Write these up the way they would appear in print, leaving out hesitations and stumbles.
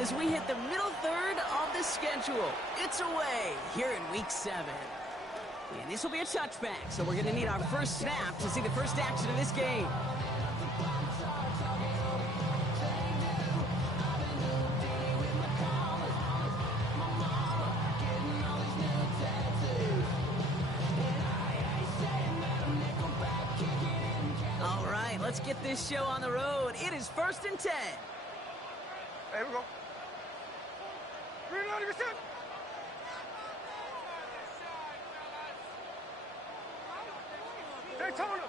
as we hit the middle third of the schedule. It's away here in Week 7. And this will be a touchback, so we're going to need our first snap to see the first action of this game. All right, let's get this show on the road. It is 1st and 10. Hey, here we go. Reloading your shot. Daytona.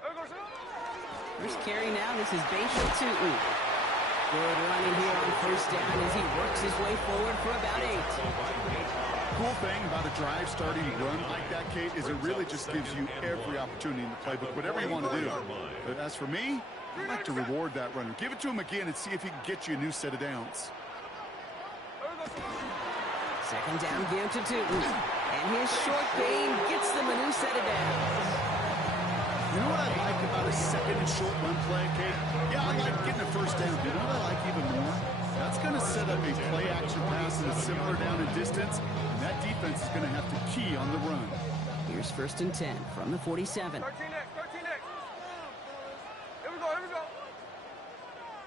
There we go, son. First carry now. This is Bashal Tutin. Good running here on first down as he works his way forward for about 8. Cool thing about a drive starting to run like that, Kate, is it really just gives you every opportunity in the playbook, whatever you want to do. But as for me, I like to reward that runner. Give it to him again and see if he can get you a new set of downs. Second down give to Tutin. And his short gain gets them a new set of downs. You know what I like about a second and short run play, Kate? Yeah, I like getting a first down. You know what I like even more? That's going to set up a play-action pass in a similar down and distance, and that defense is going to have to key on the run. Here's 1st and 10 from the 47. 13 next. Here we go.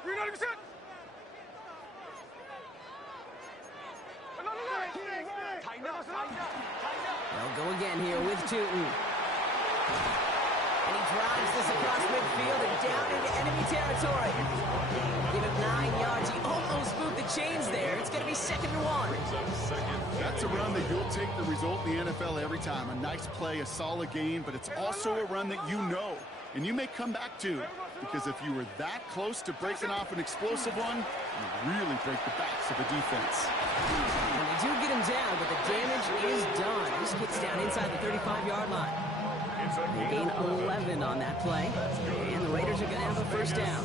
Reloading your shot. They'll go again here with Tutin. And he drives this across midfield and down into enemy territory. Give him 9 yards. He almost moved the chains there. It's going to be 2nd and 1. That's a run that you'll take the result in the NFL every time. A nice play, a solid gain, but it's also a run that you know, and you may come back to, because if you were that close to breaking off an explosive one, you really break the backs of a defense. And they do get him down, but the damage is done. This gets down inside the 35-yard line. They gain 11 on that play, and the Raiders are going to have a first down.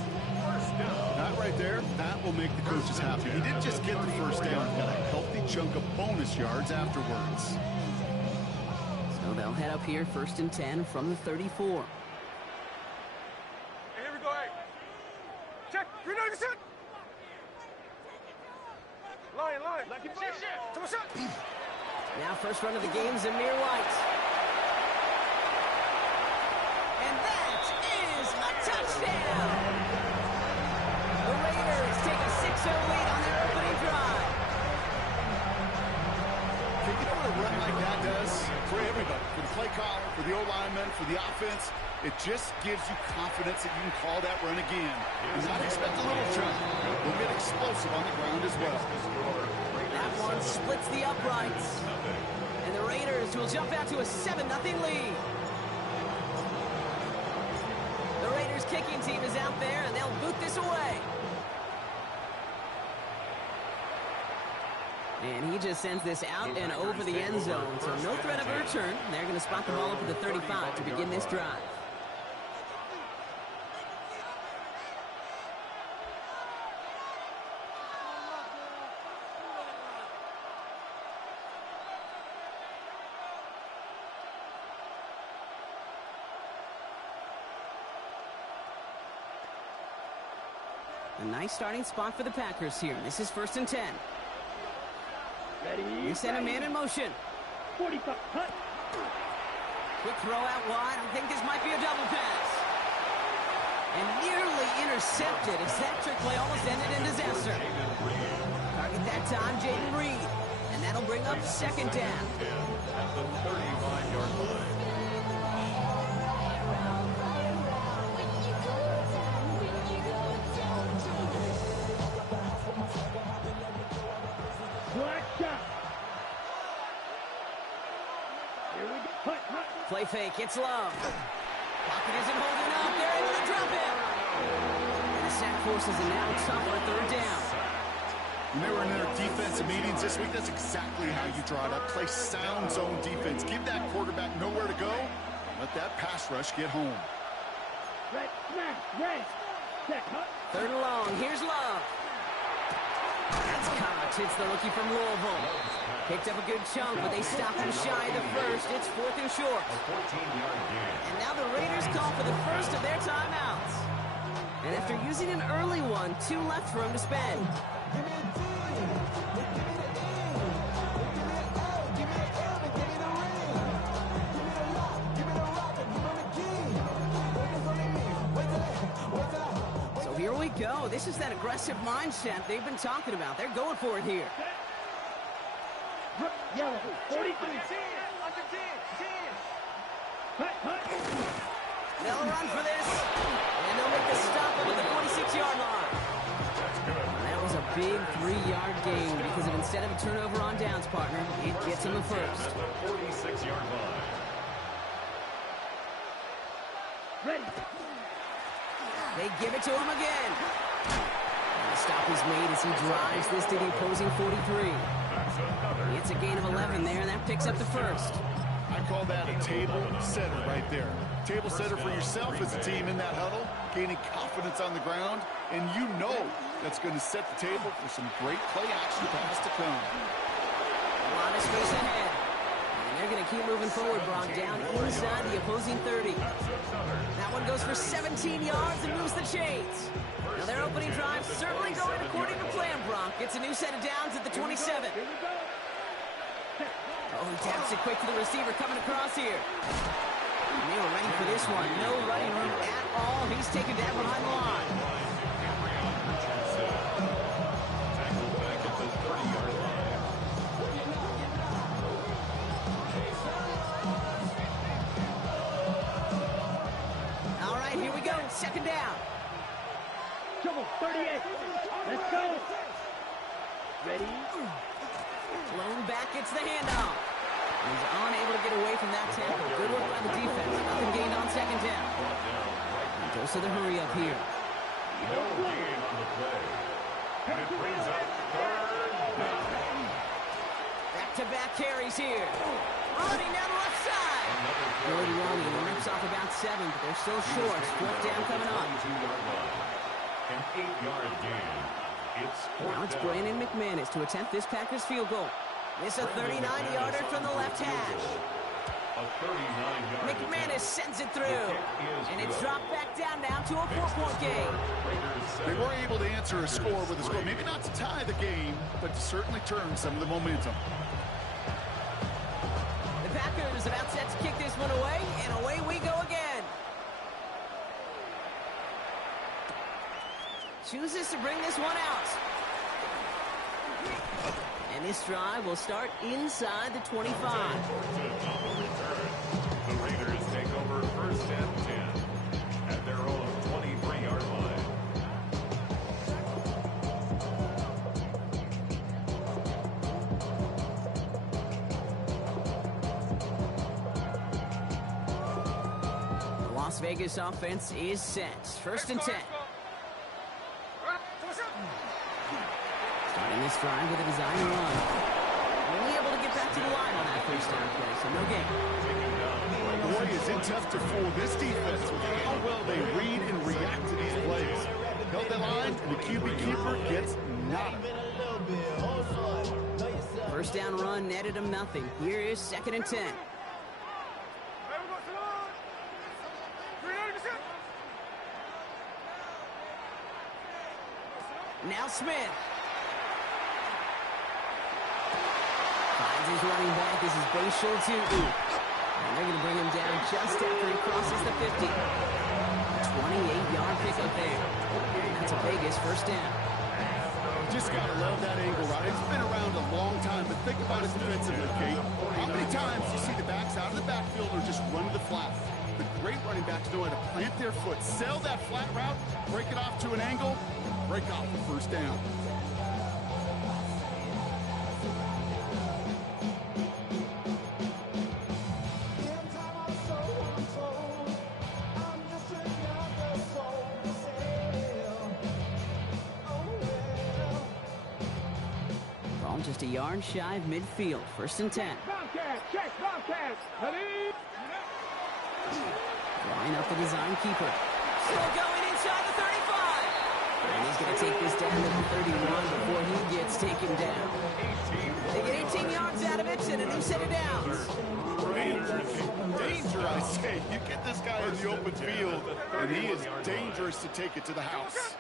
That right there, that will make the coaches happy. He didn't just get the first down, he got a healthy chunk of bonus yards afterwards. So they'll head up here, 1st and 10 from the 34. Hey, here we go, hey. Check. Reloading your shot. Line. Come on, shot. Now first run of the game, Zamir White. And that is a touchdown! The Raiders take a 6-0 lead on their opening drive. You know what a run like that does? For everybody, for the play caller, for the O-lineman, for the offense, it just gives you confidence that you can call that run again. And not expect a little jump. We'll get explosive on the ground as well. That one splits the uprights. And the Raiders will jump out to a 7-0 lead. The Raiders kicking team is out there, and they'll boot this away. And he just sends this out and over the end zone, so no threat of a return. They're going to spot the ball up at the 35 to begin this drive. A nice starting spot for the Packers here. This is 1st and 10. They send a man in motion. 45, cut. Quick throw out wide. I think this might be a double pass. And nearly intercepted as that trick play almost ended in disaster. Target that time, Jaden Reed. And that'll bring up 2nd down. At the 35-yard line. Play fake, it's Love. Pocket isn't holding up, they're able to drop it. And the sack forces a now tougher 3rd down. When they were in their defensive meetings this week, that's exactly how you draw it up. Play sound zone defense. Give that quarterback nowhere to go. Let that pass rush get home. Red, smash, red. Check, cut. 3rd and long, here's Love. That's caught, hits the rookie from Louisville. Picked up a good chunk, but they stopped him shy of the first. It's 4th and short. And now the Raiders call for the the first of their timeouts. And after using an early one, 2 left for him to spend. So here we go. This is that aggressive mindset they've been talking about. They're going for it here. Yellow, 43. They'll run for this, and they'll make the stop at the 46-yard line. That was a big 3-yard gain because of instead of a turnover on downs, partner, it gets them the first. At the 46-yard line. Ready. They give it to him again. And the stop is made as he drives this to the opposing 43. It's a gain of 11 there, and that picks up the first. I call that a table setter right there. Table setter for yourself as a team in that huddle, gaining confidence on the ground, and you know that's going to set the table for some great play action pass to come. A lot of space ahead. And they're going to keep moving forward, Brock, down inside the opposing 30. That one goes for 17 yards and moves the chains. Now their opening drive certainly going according to plan, Brock. Gets a new set of downs at the 27. Oh, he taps it quick to the receiver coming across here. They were ready for this one. No running room at all. He's taken down behind the line. Tackled back at the 30-yard line. All right, here we go. Second down. Trouble, 38. Let's go. Ready. Blown back gets the handoff. He's unable to get away from that tackle. Good work by the defense. Nothing gained on second down. He goes to the hurry up here. No gain on the play. And it brings up third down. Back-to-back carries here. Running down the left side. Good running. He rips off about 7, but they're still short. Fourth down coming up. 22-yard line. An 8-yard gain. Now it's Brandon McManus to attempt this Packers field goal. It's a 39-yarder from the left hash. A 39-yard McManus sends it through. And it's dropped back down now to a 4-point game. They were able to answer a score with a score, maybe not to tie the game, but to certainly turn some of the momentum. The Packers about set to kick this one away, and away we go again. Chooses to bring this one out. And this drive will start inside the 25. The Raiders take over first and 10 at their own 23-yard line. The Las Vegas offense is set. First and 10. Starting this drive with a design run. Only able to get back to the line on that first down play, so no gain. Boy, is it tough to fool this defense with how well they read and react to these plays. Held that line, and the QB keeper gets nada. First down run netted him nothing. Here is second and 10. Now Smith. Finds his running back. This is Bashir Tutu. And they're going to bring him down just after he crosses the 50. 28-yard pickup there. And that's a Vegas first down. Just got to love that angle route. It's been around a long time, but think about it defensively, Kate. How many times you see the backs out of the backfield or just run to the flat? The great running backs know how to plant their foot, sell that flat route, break it off to an angle, break off the first down. Ball just a yard shy of midfield. First and 10. Bobcat, check, Bobcat. Ready. Line up the design keeper. Still going inside the 35. And he's going to take this down to the 31 before he gets taken down. They get 18 yards out of it and a new set of downs. Danger, I say. You get this guy in the open field, and he is dangerous to take it to the house.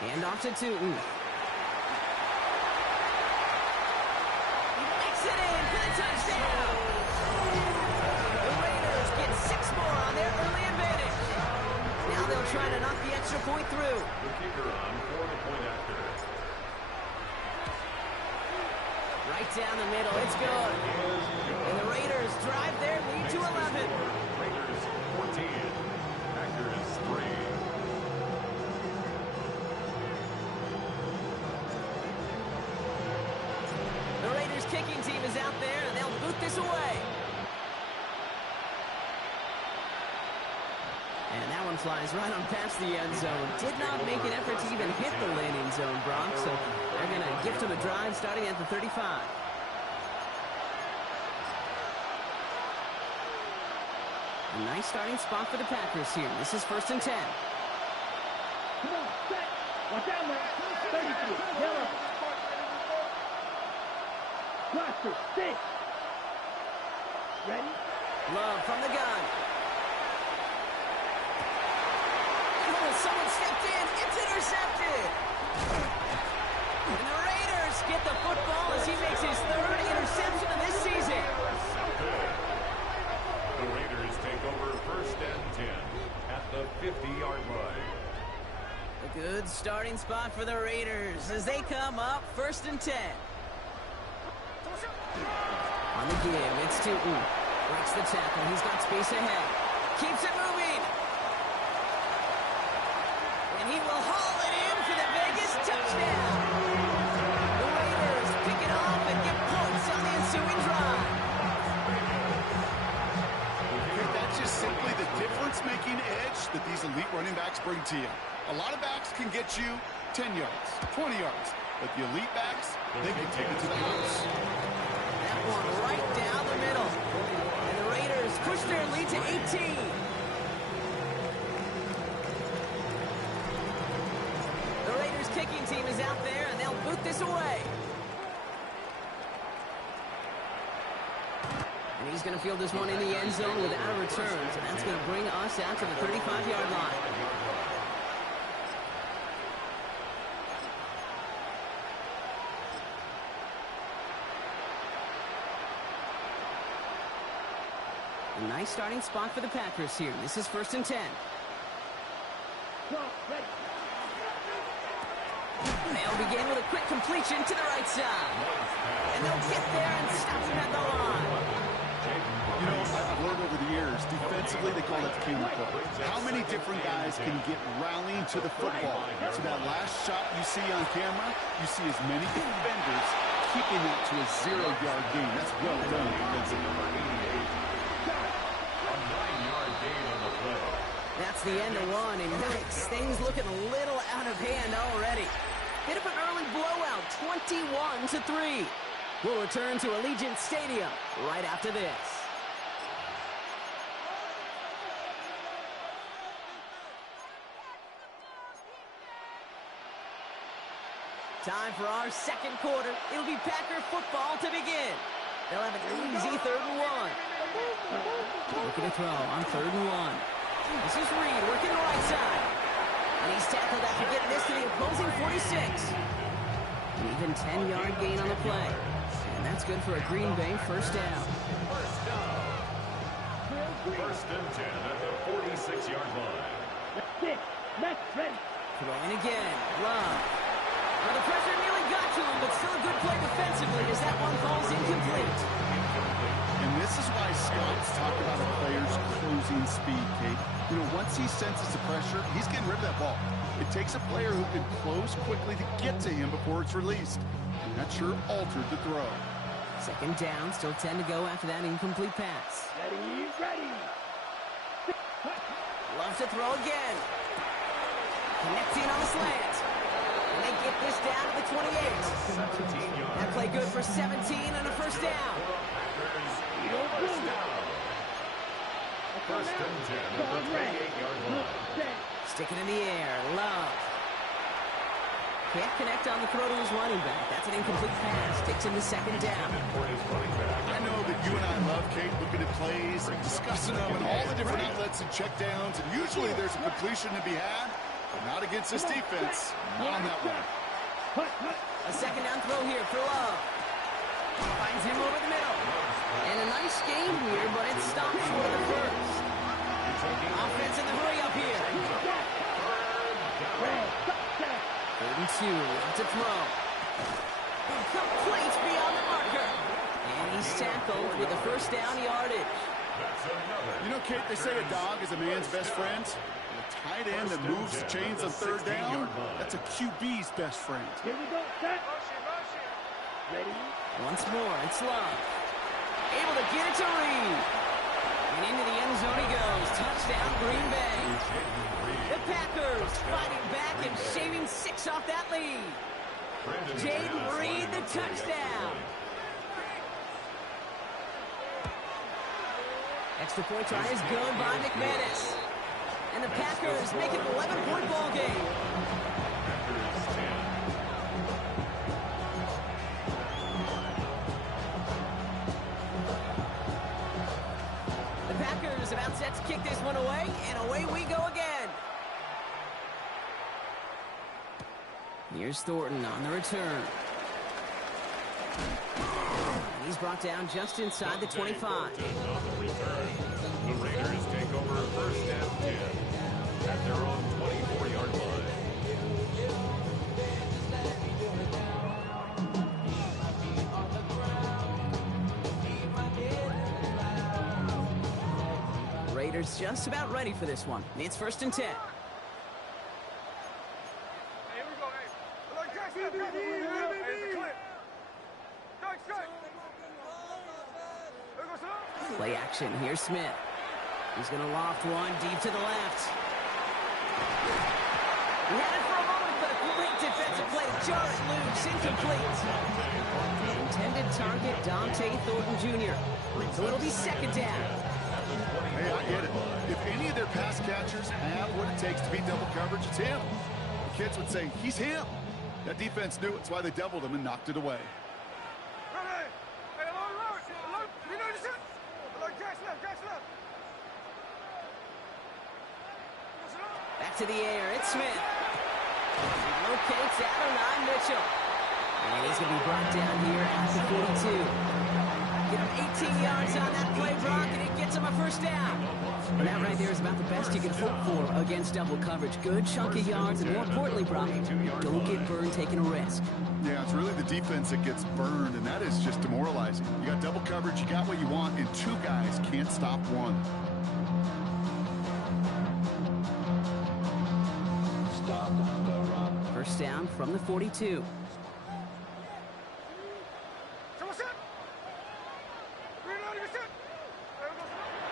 Hand off to Tootin. He makes it in for the touchdown. The Raiders get 6 more on their early advantage. Now they'll try to knock the extra point through. The kicker on for the point after. Right down the middle, it's good. And the Raiders drive their lead to 11. Raiders 14, Packers 3. The Raiders kicking team is out there, and they'll boot this away. And that one flies right on past the end zone. Did not make an effort to even hit the landing zone, Brock, so they're going to gift him a drive starting at the 35. A nice starting spot for the Packers here. This is 1st and 10. Come on, set. Watch out now. 33, yellow. Cluster, 6. Ready? Love from the gun. Oh, someone stepped in. It's intercepted. And the Raiders get the football as he makes his 3rd interception of this season. The Raiders take over 1st and 10 at the 50-yard line. A good starting spot for the Raiders as they come up 1st and 10. On the give, it's Tootin. Breaks the tackle. He's got space ahead. Keeps it moving. And he will haul it in for the Vegas touchdown. The Raiders pick it off and get points on the ensuing drive. That's just simply the difference-making edge that these elite running backs bring to you. A lot of backs can get you 10 yards, 20 yards, but the elite backs, they can take it to the house. That one right down the middle. And the Raiders push their lead to 18. The Raiders kicking team is out there, and they'll boot this away. And he's going to field this one in the end zone without a return. So that's going to bring us out to the 35-yard line. A nice starting spot for the Packers here. This is 1st and 10. They'll begin with a quick completion to the right side. And they'll get there and stop him at the line. You know, I've learned over the years, defensively, they call it the camera club. How many different guys can get rallying to the football? So that last shot you see on camera, you see as many defenders keeping it to a 0-yard gain. That's well done defensively. That's the end of one, and yikes, things looking a little out of hand already. Bit of an early blowout, 21-3. We'll return to Allegiant Stadium right after this. Time for our second quarter. It'll be Packer football to begin. They'll have an easy 3rd and 1. Looking to throw on 3rd and 1. This is Reed working the right side. And he's tackled after getting this to the opposing 46. An even 10-yard gain on the play. And that's good for a Green Bay 1st down. 1st and 10 at the 46-yard line. Next, ready. Throwing again. Love. Well, the pressure nearly got to him, but still a good play defensively as that one falls incomplete. And this is why scouts talk about a player's closing speed, Kate. You know, once he senses the pressure, he's getting rid of that ball. It takes a player who can close quickly to get to him before it's released. And that sure altered the throw. 2nd down, still 10 to go after that incomplete pass. Ready. Loves to throw again. Connecting on the slant. And they get this down to the 28. That play good for 17 and a first down. First and 10 at the 28-yard line. Stick it in the air. Love. Can't connect on the throw to his running back. That's an incomplete pass. Takes him to second down. I know that you and I love, Kate, looking at plays and discussing them and all the different outlets and checkdowns, and usually there's a completion to be had, but not against this defense. Not on that one. A second down throw here for Love. Finds him over the middle. And a nice game here, but it stops short of the first. Offense in the hurry up here. 3rd and 2. To throw. Complete beyond the marker. And he's tackled with a first down yardage. You know, Kate, they say a dog is a man's best friend. A tight end that moves the chains on 3rd down, that's a QB's best friend. Here we go, set. Ready? Once more, it's Love. Able to get it to Reed. And into the end zone he goes. Touchdown, Green Bay. The Packers fighting back and shaving 6 off that lead. Jaden Reed, the touchdown. Extra point try is good by McManus. And the Packers make it an 11-point ball game. The Packers about set to kick this one away, and away we go again. Here's Thornton on the return. And he's brought down just inside the 25. On the return, the Raiders take over first and 10 at their own 24-yard line. Raiders just about ready for this one. It's 1st and 10. Hey, here we go, hey. Like Jackson, hey, it's a clip. Strike. There goes up. Play action. Here's Smith. He's going to loft one deep to the left. He had it for a moment, but a great defensive play to jar it loose. Incomplete. Intended target, Dante Thornton Jr. So it'll be 2nd down. Hey, I get it. If any of their pass catchers have what it takes to beat double coverage, it's him. The kids would say, he's him. That defense knew it. That's why they doubled him and knocked it away. Ready. Hey, along. You know this? Like Jackson left. Back to the air. It's Smith. He locates Adonai Mitchell. And he's going to be brought down here at the 42. Get him 18 yards on that play, Brock, and it gets him a first down. And that right there is about the best you can hope for against double coverage. Good chunk of yards, and more importantly, Brock, don't get burned taking a risk. Yeah, it's really the defense that gets burned, and that is just demoralizing. You got double coverage, you got what you want, and 2 guys can't stop one. First down from the 42.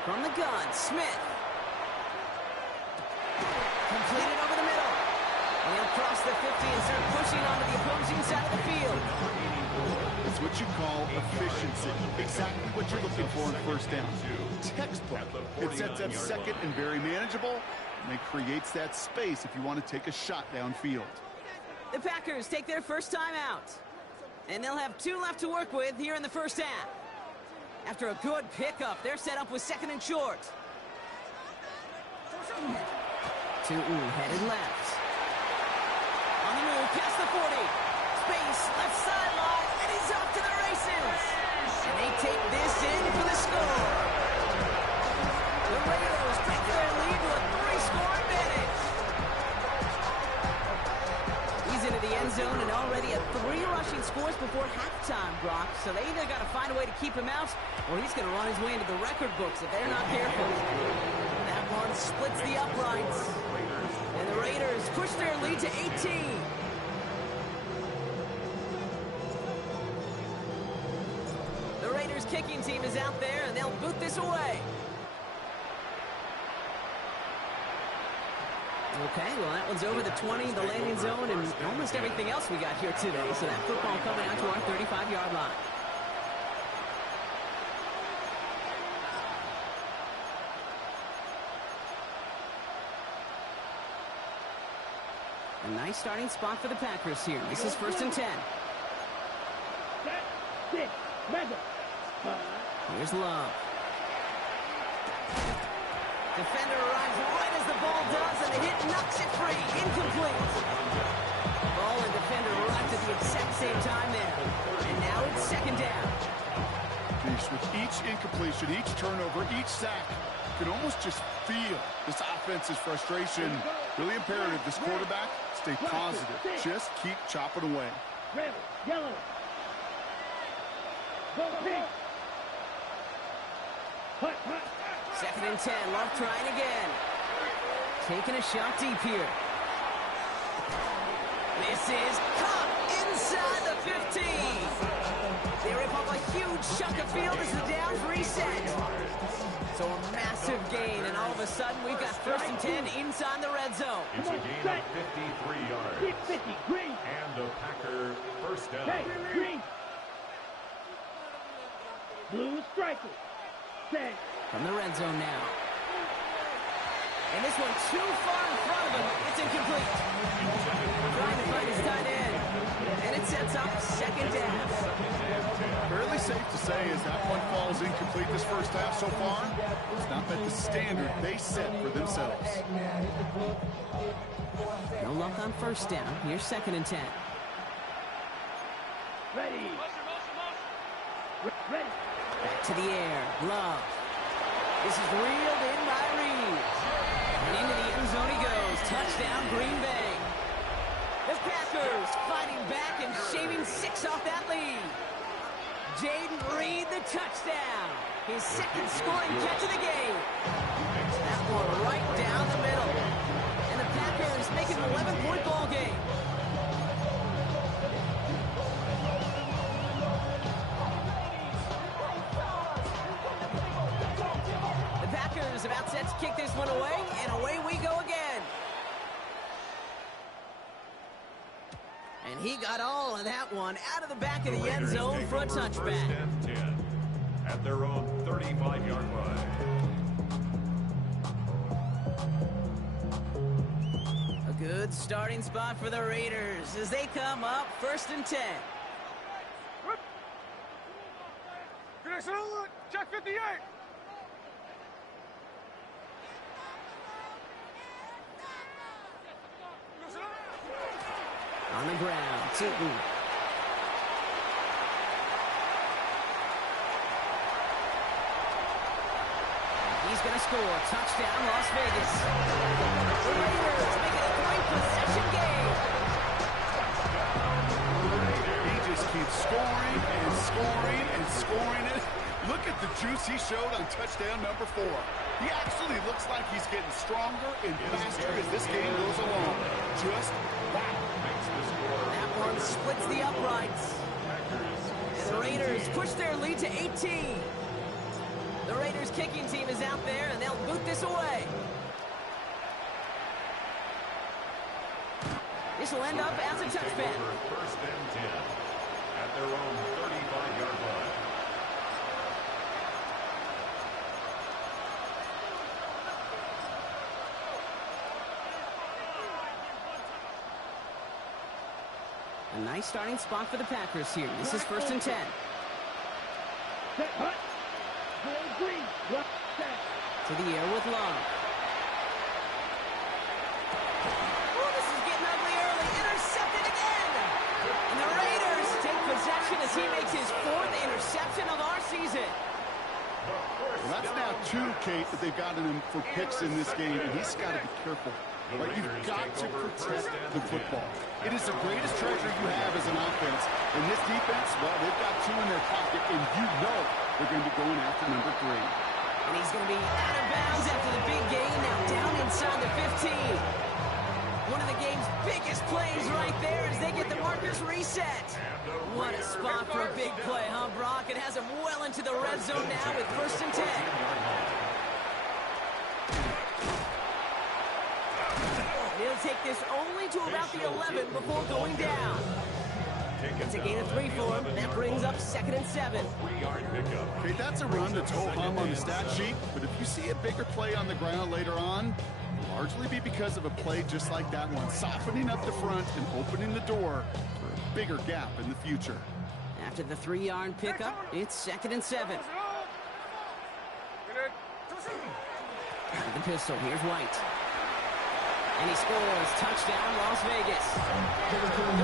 From the gun, Smith. Completed over the middle. And he'll cross the 50 and start pushing onto the opposing side of the field. It's what you call efficiency. Exactly what you're looking for in first down. Textbook. It sets up second and very manageable, and it creates that space if you want to take a shot downfield. The Packers take their first time out. And they'll have 2 left to work with here in the first half. After a good pickup, they're set up with 2nd and short. Tootin headed left. On the move, past the 40. Space, left sideline, and he's off to the races. And they take this in for the score. The Raiders take their lead to a 3-score advantage. He's into the end zone and already at 3 rushing scores before halftime, Brock. So they either got to find a way to keep him out, or he's going to run his way into the record books if they're not careful. That one splits the uprights. And the Raiders push their lead to 18. The Raiders kicking team is out there, and they'll boot this away. Okay, well, that one's over the 20, the landing zone, and almost everything else we got here today. So that football coming out to our 35-yard line. A nice starting spot for the Packers here. This is 1st and 10. Here's Love. Defender arrives right as the ball does, and the hit knocks it free. Incomplete. Ball and defender arrived at the exact same time there. And now it's 2nd down. With each incompletion, each turnover, each sack, you can almost just feel this offense's frustration. Really imperative this quarterback stay positive. Just keep chopping away. Red, yellow. Go pink. Hut, hut. 2nd and 10. Love trying again. Taking a shot deep here. This is caught inside the 15. They rip up a huge chunk of field as the downs reset. So a massive gain, and all of a sudden we've got 1st and 10 inside the red zone. It's a gain of 53 yards. 50, green. And a Packer first down. Hey, green. Blue striker. Set. From the red zone now. And this one too far in front of him. It's incomplete. Trying to find his tight end. And it sets up 2nd down. Fairly safe to say as that one falls incomplete this first half so far, it's not met the standard they set for themselves. No luck on 1st down. Here's 2nd and 10. Ready. Ready. Back to the air. Love. This is reeled in by Reeves. And into the end zone he goes. Touchdown, Green Bay. The Packers fighting back and shaving 6 off that lead. Jaden Reed, the touchdown. His 2nd scoring catch of the game. That one right down the middle. And the Packers make it an 11-point ball game. The Packers about set to kick this one away, and away we go again. And he got all of that one out of the back of the end zone for a touchback. 1st and 10 at their own 35-yard line. A good starting spot for the Raiders as they come up 1st and 10. Check 58. On the ground, Tootin. He's going to score. Touchdown, Las Vegas. The Raiders make it a 3-possession game. He just keeps scoring and scoring and scoring it. Look at the juice he showed on touchdown number 4. He actually looks like he's getting stronger and faster as this game goes along. Just wow. That one splits the uprights. And the Raiders push their lead to 18. The Raiders kicking team is out there, and they'll boot this away. This will end up as a touchback. 1st and 10 at their own 35-yard line. A nice starting spot for the Packers here. This is 1st and 10. Set, hut. Green. Set. To the air with Love. Oh, this is getting ugly early. Intercepted again. And the Raiders take possession as he makes his 4th interception of our season. Well, that's now 2, Kate, that they've gotten him for picks in this game, and he's got to be careful. But you've got to protect the football. It is the greatest treasure you have as an offense. And this defense, well, they've got 2 in their pocket, and you know they're going to be going after number 3. And he's going to be out of bounds after the big gain, now down inside the 15. One of the game's biggest plays right there as they get the markers reset. What a spot for a big play, huh, Brock? It has him well into the red zone now with 1st and 10. to take this only to about the 11 before going down. It's a gain of 3 for him. That brings up 2nd and 7. 3-yard pickup. Okay, that's a run that's ho-hum on the stat sheet, but if you see a bigger play on the ground later on, it'll largely be because of a play just like that one, softening up the front and opening the door for a bigger gap in the future. After the 3-yard pickup, it's 2nd and 7. Out of the pistol, here's White. And he scores. Touchdown, Las Vegas. The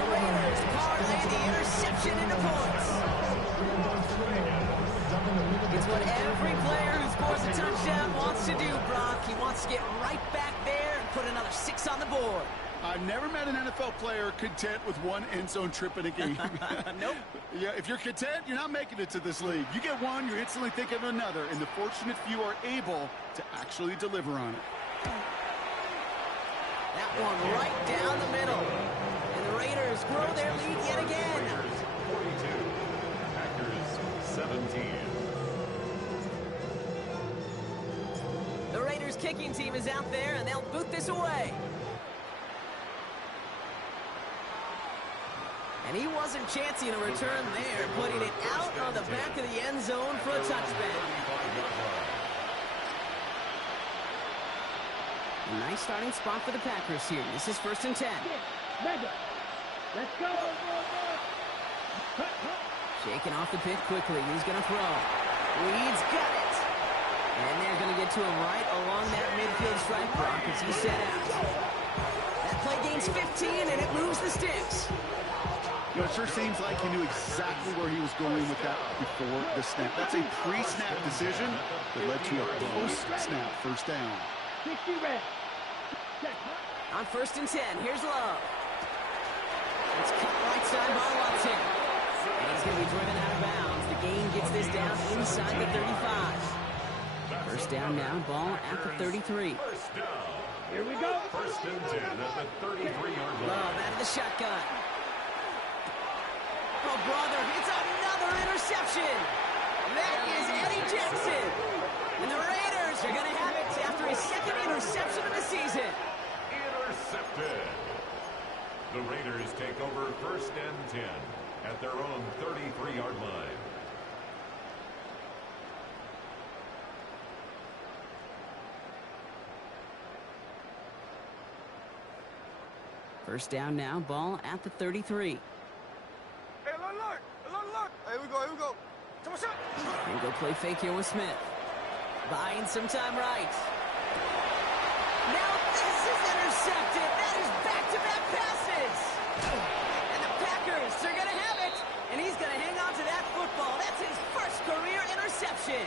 Raiders parlay the interception into points. It's what every player who scores a touchdown wants to do, Brock. He wants to get right back there and put another 6 on the board. I've never met an NFL player content with one end zone trip in a game. Nope. Yeah, if you're content, you're not making it to this league. You get one, you instantly think of another, and the fortunate few are able to actually deliver on it. That one right down the middle. And the Raiders grow their lead yet again. Raiders 42, Packers 17. The Raiders kicking team is out there, and they'll boot this away. And he wasn't chancing a return there, putting it out on the back of the end zone for a touchback. A nice starting spot for the Packers here. This is 1st and 10. Let's go. Shaking off the pick quickly. He's going to throw. Reed's got it. And they're going to get to him right along that midfield stripe block as he set out. That play gains 15, and it moves the sticks. You know, it sure seems like he knew exactly where he was going with that before the snap. That's a pre-snap decision that led to a post-snap first down. 60 red. On 1st and 10, here's Love. It's cut right side by Watson. And he's going to be driven out of bounds. The gain gets this down inside the 35. First down now, ball at the 33. First down. Here we go. 1st and 10 at the 33-yard line. Love out of the shotgun. Oh, brother, it's another interception. That is Eddie Jackson. And the Raiders are going to have it after his 2nd interception of the season. Intercepted. The Raiders take over 1st and 10 at their own 33-yard line. First down now, ball at the 33. Hey, look. Hey, here we go. Come on, shot. And go play fake here with Smith. Buying some time right. Now this is intercepted. That is back-to-back passes. And the Packers are going to have it. And he's going to hang on to that football. That's his first career interception.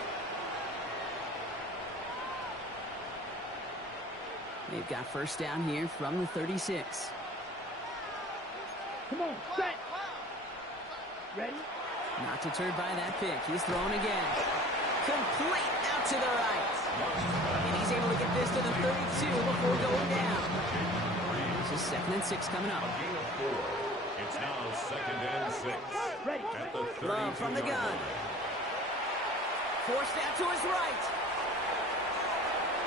They've got first down here from the 36. Come on, set. Ready? Not deterred by that pick. He's thrown again. Complete out to the right. And he's able to get this to the 32 before going down. This is 2nd and 6 coming up. A gain of 4. It's now 2nd and 6 Ready. at the 32-yard Love from the gun. line. Forced out to his right.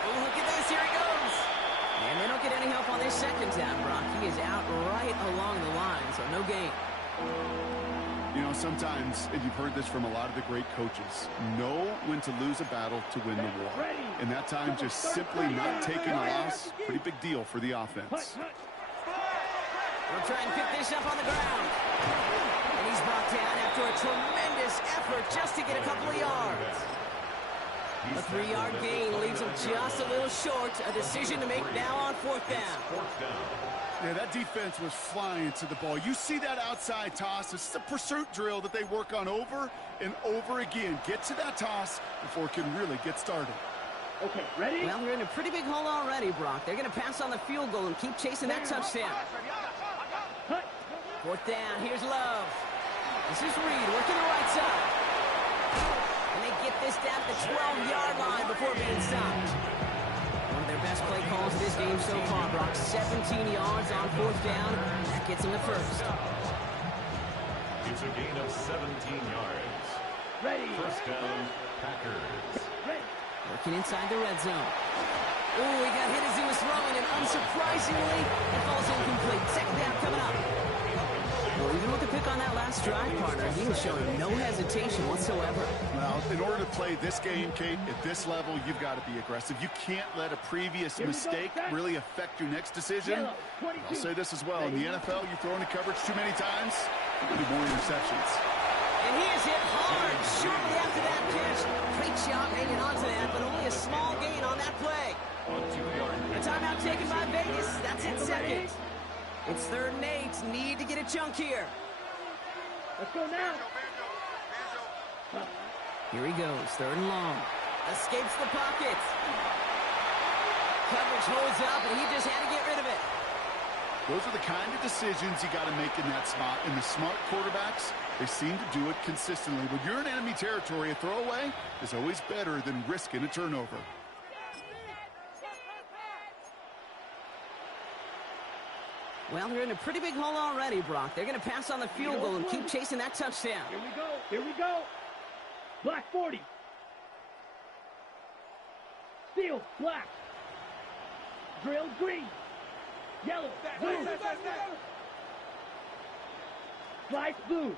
Oh, look at this. Here he goes. And they don't get any help on this 2nd down, Brock. He is out right along the line, so no gain. You know, sometimes, and you've heard this from a lot of the great coaches, know when to lose a battle to win the war. And that time, just simply not taking a loss, pretty big deal for the offense. We'll try and pick this up on the ground. And he's brought down after a tremendous effort just to get a couple of yards. A 3-yard gain leaves him just a little short. A decision to make now on 4th down. 4th down. Yeah, that defense was flying to the ball. You see that outside toss. This is a pursuit drill that they work on over and over again. Get to that toss before it can really get started. Okay, ready? Well, they're in a pretty big hole already, Brock. They're going to pass on the field goal and keep chasing that touchdown. 4th down. Here's Love. This is Reed working the right side. And they get this down to the 12-yard line before being stopped. One of their best play calls this game so far, Brock. 17 yards on 4th down. That gets them the first. It's a gain of 17 yards. Ready. 1st down, Packers. Ready. Working inside the red zone. Ooh, he got hit as he was throwing, and unsurprisingly, it falls incomplete. Second down coming up. Well, even with the pick on that last drive, partner, he was showing no hesitation whatsoever. Well, in order to play this game, Kate, at this level, you've got to be aggressive. You can't let a previous mistake really affect your next decision. I'll say this as well. In the NFL, you throw into coverage too many times, you'll do more interceptions. And he is hit hard shortly after that catch. Great job hanging on to that, but only a small gain on that play. A timeout taken by Vegas. That's it second. It's 3rd and 8. Need to get a chunk here. Let's go now. Here he goes. 3rd and long. Escapes the pocket. Coverage holds up, and he just had to get rid of it. Those are the kind of decisions you got to make in that spot. And the smart quarterbacks, they seem to do it consistently. When you're in enemy territory, a throwaway is always better than risking a turnover. Well, they're in a pretty big hole already, Brock. They're going to pass on the field goal and keep chasing that touchdown. Here we go. Here we go. Black 40. Steel, black. Drill, green. Yellow, blue. Slice, blue.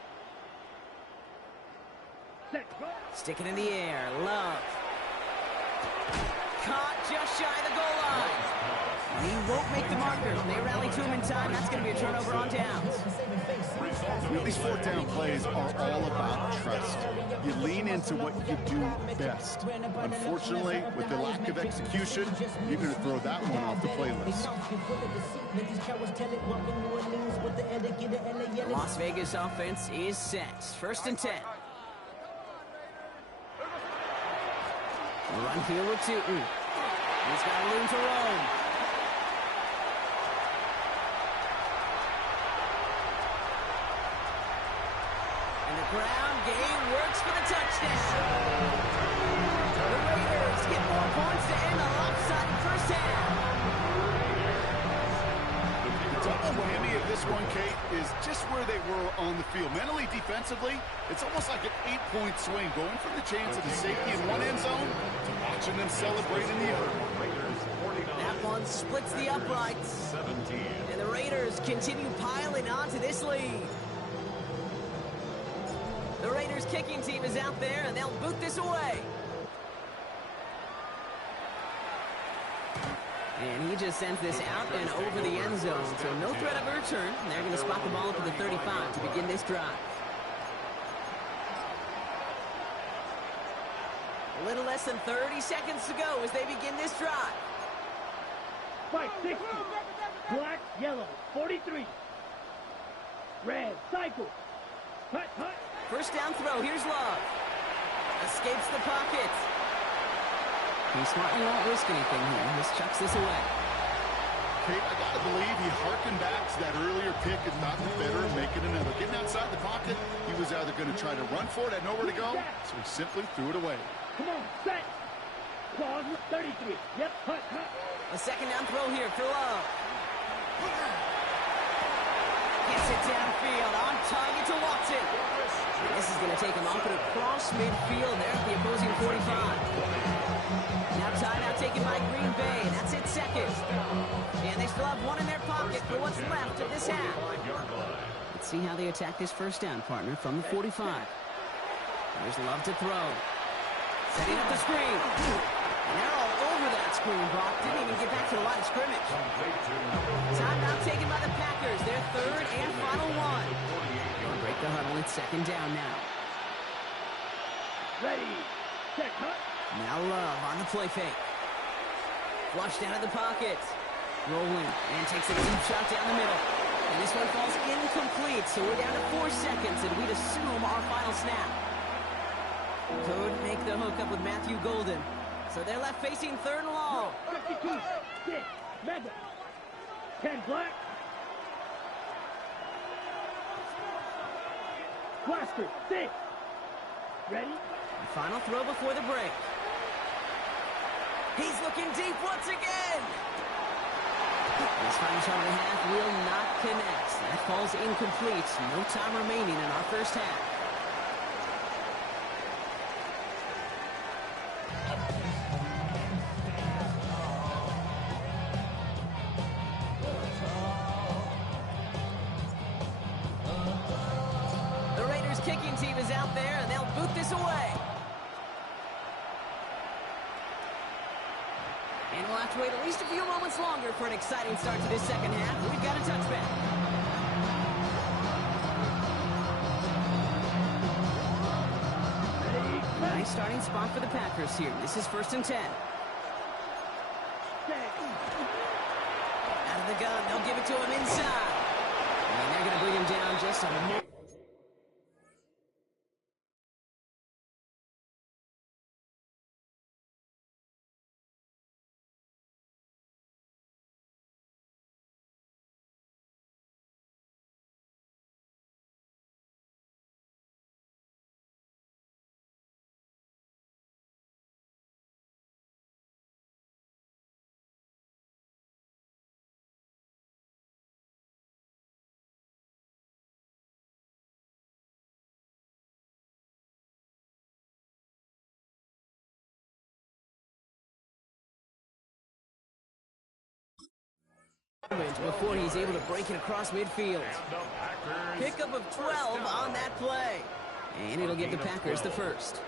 Set, go. Stick it in the air. Love. Caught just shy of the goal line. He won't make the marker. They rally to him in time. That's going to be a turnover on downs. You know, these 4th down plays are all about trust. You lean into what you do best. Unfortunately, with the lack of execution, you're going to throw that one off the playlist. The Las Vegas offense is set. 1st and 10. Run field with Tootin. He's got room to roam. Ground game works for the touchdown. The Raiders get more points to end the lopsided first half. The double whammy of this one, Kate, is just where they were on the field. Mentally, defensively, it's almost like an 8-point swing, going from the chance of the safety in one end zone to watching them celebrate in the other. That one splits the uprights. And the Raiders continue piling on to this lead. The Raiders kicking team is out there, and they'll boot this away. And he just sends this out and over the end zone, so no threat of a return. They're going to spot the ball up at the 35 to begin this drive. A little less than 30 seconds to go as they begin this drive. White 60. Black, yellow, 43. Red, cycle. Hut, hut. First down throw, here's Love. Escapes the pocket. He smartly won't risk anything here. Just chucks this away. Kate, I got to believe he harkened back to that earlier pick and thought the better and make it another. Getting outside the pocket, he was either going to try to run for it, had nowhere to go, so he simply threw it away. Come on, set. Clause 33. Yep, hut, hut. A second down throw here for Love. Gets it downfield, on target to Watson. This is going to take him off and across midfield there at the opposing 45. Now timeout taken by Green Bay. That's it second. And they still have one in their pocket for what's left of this half. Let's see how they attack this first down, partner, from the 45. There's Love to throw. Setting up the screen. And they're all over that screen, Brock. Didn't even get back to the line of scrimmage. Timeout taken by the Packers. Their 3rd and final one. They'll break the huddle. It's 2nd down now. Ready, set, hut. Now Love on the play fake. Flushed out of the pocket. Rolling and takes a deep shot down the middle. And this one falls incomplete, so we're down to 4 seconds, and we'd assume our final snap. Couldn't make the hook up with Matthew Golden. So they're left facing 3rd and long. 52, 6, mega. 10 black. Blaster, 6. Ready? Final throw before the break. He's looking deep once again. This final shot of the half will not connect. That falls incomplete. No time remaining in our first half. is out there, and they'll boot this away. And we'll have to wait at least a few moments longer for an exciting start to this second half. We've got a touchback. Nice starting spot for the Packers here. This is 1st and 10. Out of the gun, they'll give it to him inside. And they're going to bring him down just a minute. Before he's able to break it across midfield. Pickup of 12 on that play. And it'll give the Packers the first.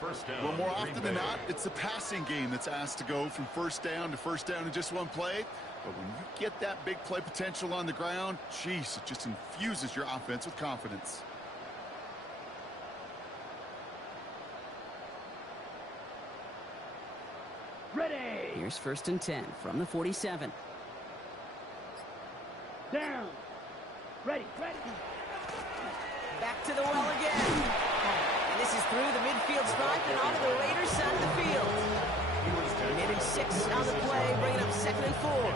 Well, more often than not, it's the passing game that's asked to go from first down in just one play. But when you get that big play potential on the ground, geez, it just infuses your offense with confidence. Ready. Here's 1st and 10 from the 47. Down. Ready. Back to the well again. And this is through the midfield stripe and onto the Raiders side of the field. Committed 6 on the play, bringing up 2nd and 4.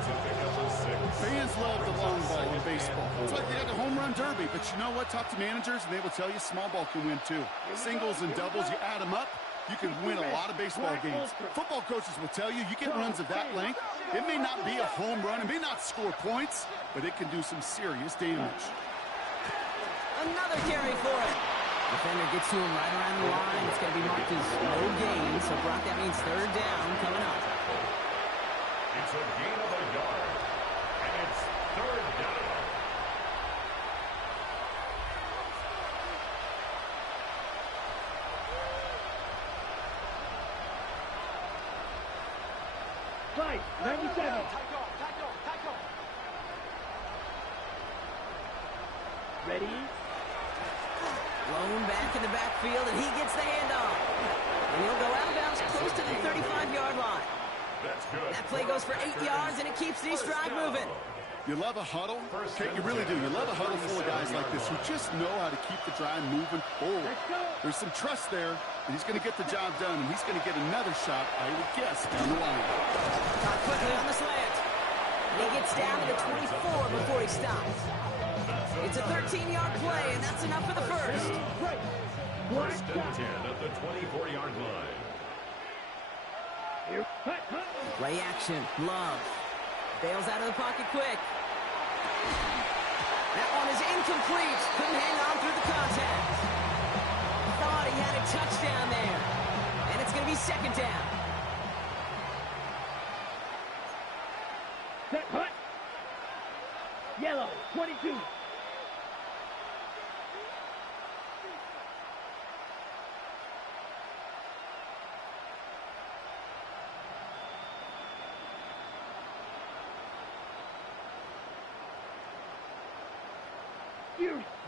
Fans love the long ball in baseball. It's like they got the home run derby. But you know what? Talk to managers, and they will tell you small ball can win too. Singles and doubles, you add them up, you can win a lot of baseball games. Football coaches will tell you, you get runs of that length, it may not be a home run, it may not score points, but it can do some serious damage. Another carry for it. Defender gets to him right around the line. It's going to be marked as no gain. So, Brock, that means 3rd down coming up. It's a gain of a yard, and it's 3rd down. Fight. 97. Ready. Blown back in the backfield, and he gets the handoff. And he'll go out of bounds close to the 35-yard line. That's good. That play goes for 8 yards, and it keeps these drive moving. You love a huddle? Okay, you really do. You love a huddle full of guys like this who just know how to keep the drive moving forward. There's some trust there, and he's going to get the job done, and he's going to get another shot, I would guess, down the line. Caught quickly on the slant. And he gets down to the 24 before he stops. It's a 13-yard play, and that's enough for the first. 1st and 10 at the 24-yard line. Play action. Love. Bails out of the pocket quick. That one is incomplete. Couldn't hang on through the contact. Thought he had a touchdown there. And it's going to be 2nd down. Set hut. Yellow. 22.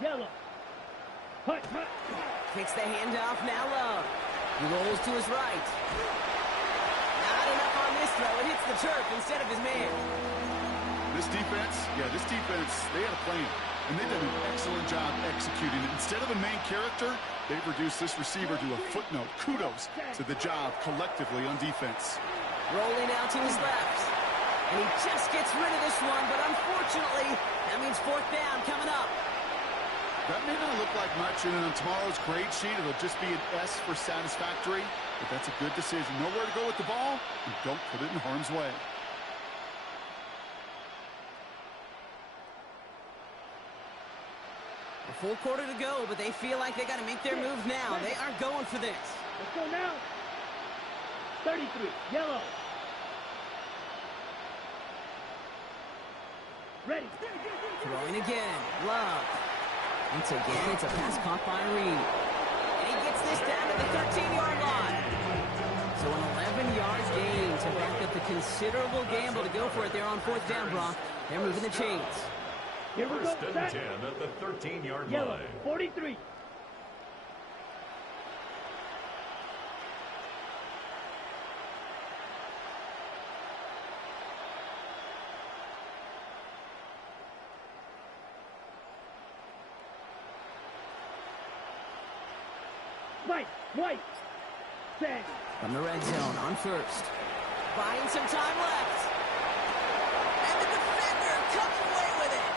Yellow. Hut. Kicks the handoff, now Love. He rolls to his right. Not enough on this throw. It hits the turf instead of his man. This defense, they had a plan. And they did an excellent job executing it. Instead of a main character, they've reduced this receiver to a footnote. Kudos to the job collectively on defense. Rolling out to his left. And he just gets rid of this one, but unfortunately, that means 4th down coming up. That may not look like much, and on tomorrow's grade sheet, it'll just be an S for satisfactory, but that's a good decision. Know where to go with the ball, and don't put it in harm's way. A full quarter to go, but they feel like they got to make their move now. They are going for this. Let's go now. 33. Yellow. Ready. Throwing again. Love. Once again, it's a pass caught by Reed. he gets this down to the 13-yard line. So an 11-yard gain to back up the considerable gamble to go for it there on 4th down, Brock. They're moving the chains. Here we go. First and Set. 10 at the 13-yard Yellow, line. 43. White. Set. From the red zone on first. Buying some time left. And the defender comes away with it.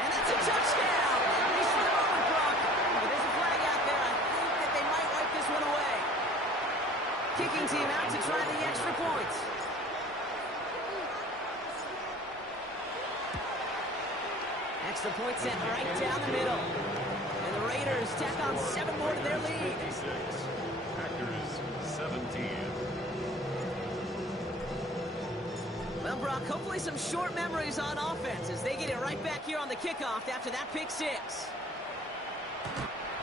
And that's a touchdown. At least for the moment, Brock. But there's a flag out there. I think that they might wipe this one away. Kicking team out to try the extra points. Extra point sent right down the middle. And the Raiders tack on 7 more to their lead. 56. Packers 17. Well, Brock, hopefully some short memories on offense as they get it right back here on the kickoff after that pick 6.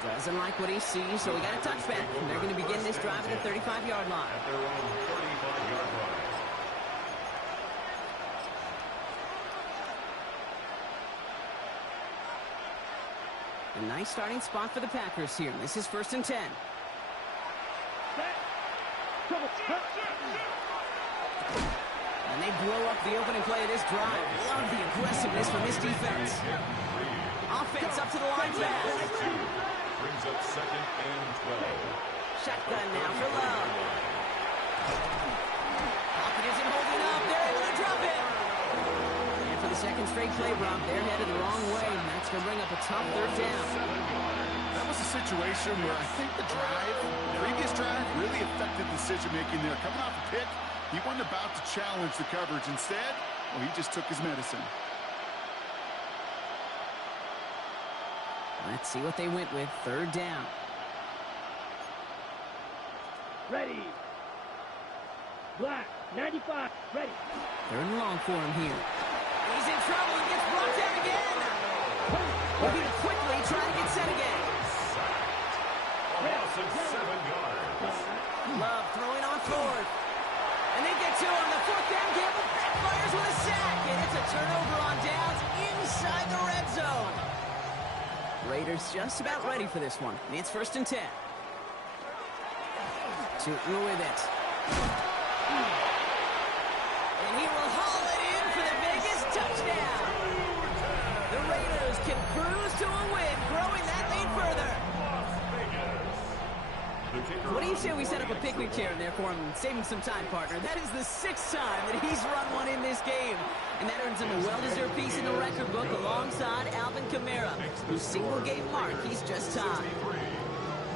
Doesn't like what he sees, so we got a touchback. And they're going to begin this drive at the 35-yard line. At their own 35-yard line. A nice starting spot for the Packers here. This is 1st and 10. And they blow up the opening play of this drive. Love the aggressiveness from this defense. Offense up to the line fast. Brings up 2nd and 12. Shotgun now for Love. Pocket isn't holding up. They're able to drop it. And for the second straight play, Brock, they're headed the wrong way. And that's going to bring up a tough 3rd down. That was a situation where I think the previous drive, really affected decision-making there. Coming off a pick, he wasn't about to challenge the coverage. Instead, well, he just took his medicine. Let's see what they went with. 3rd down. Ready. Black, 95, ready. 3rd and long for him here. He's in trouble and gets brought down again. Looking to quickly try to get set again. A loss of 7 yards. Love throwing on 4th. And they get to him. The 4th down gamble backfires with a sack. And it's a turnover on downs inside the red zone. Raiders just about ready for this one. And it's 1st and 10. Shooting with it. And he will haul it in for the biggest touchdown. The Raiders can cruise to a win, growing that lead further. What do you say we set up a picnic chair in there for him, saving some time, partner? That is the 6th time that he's run one in this game. And that earns him a well-deserved piece in the record book alongside Alvin Kamara, whose single-game mark he's just tied.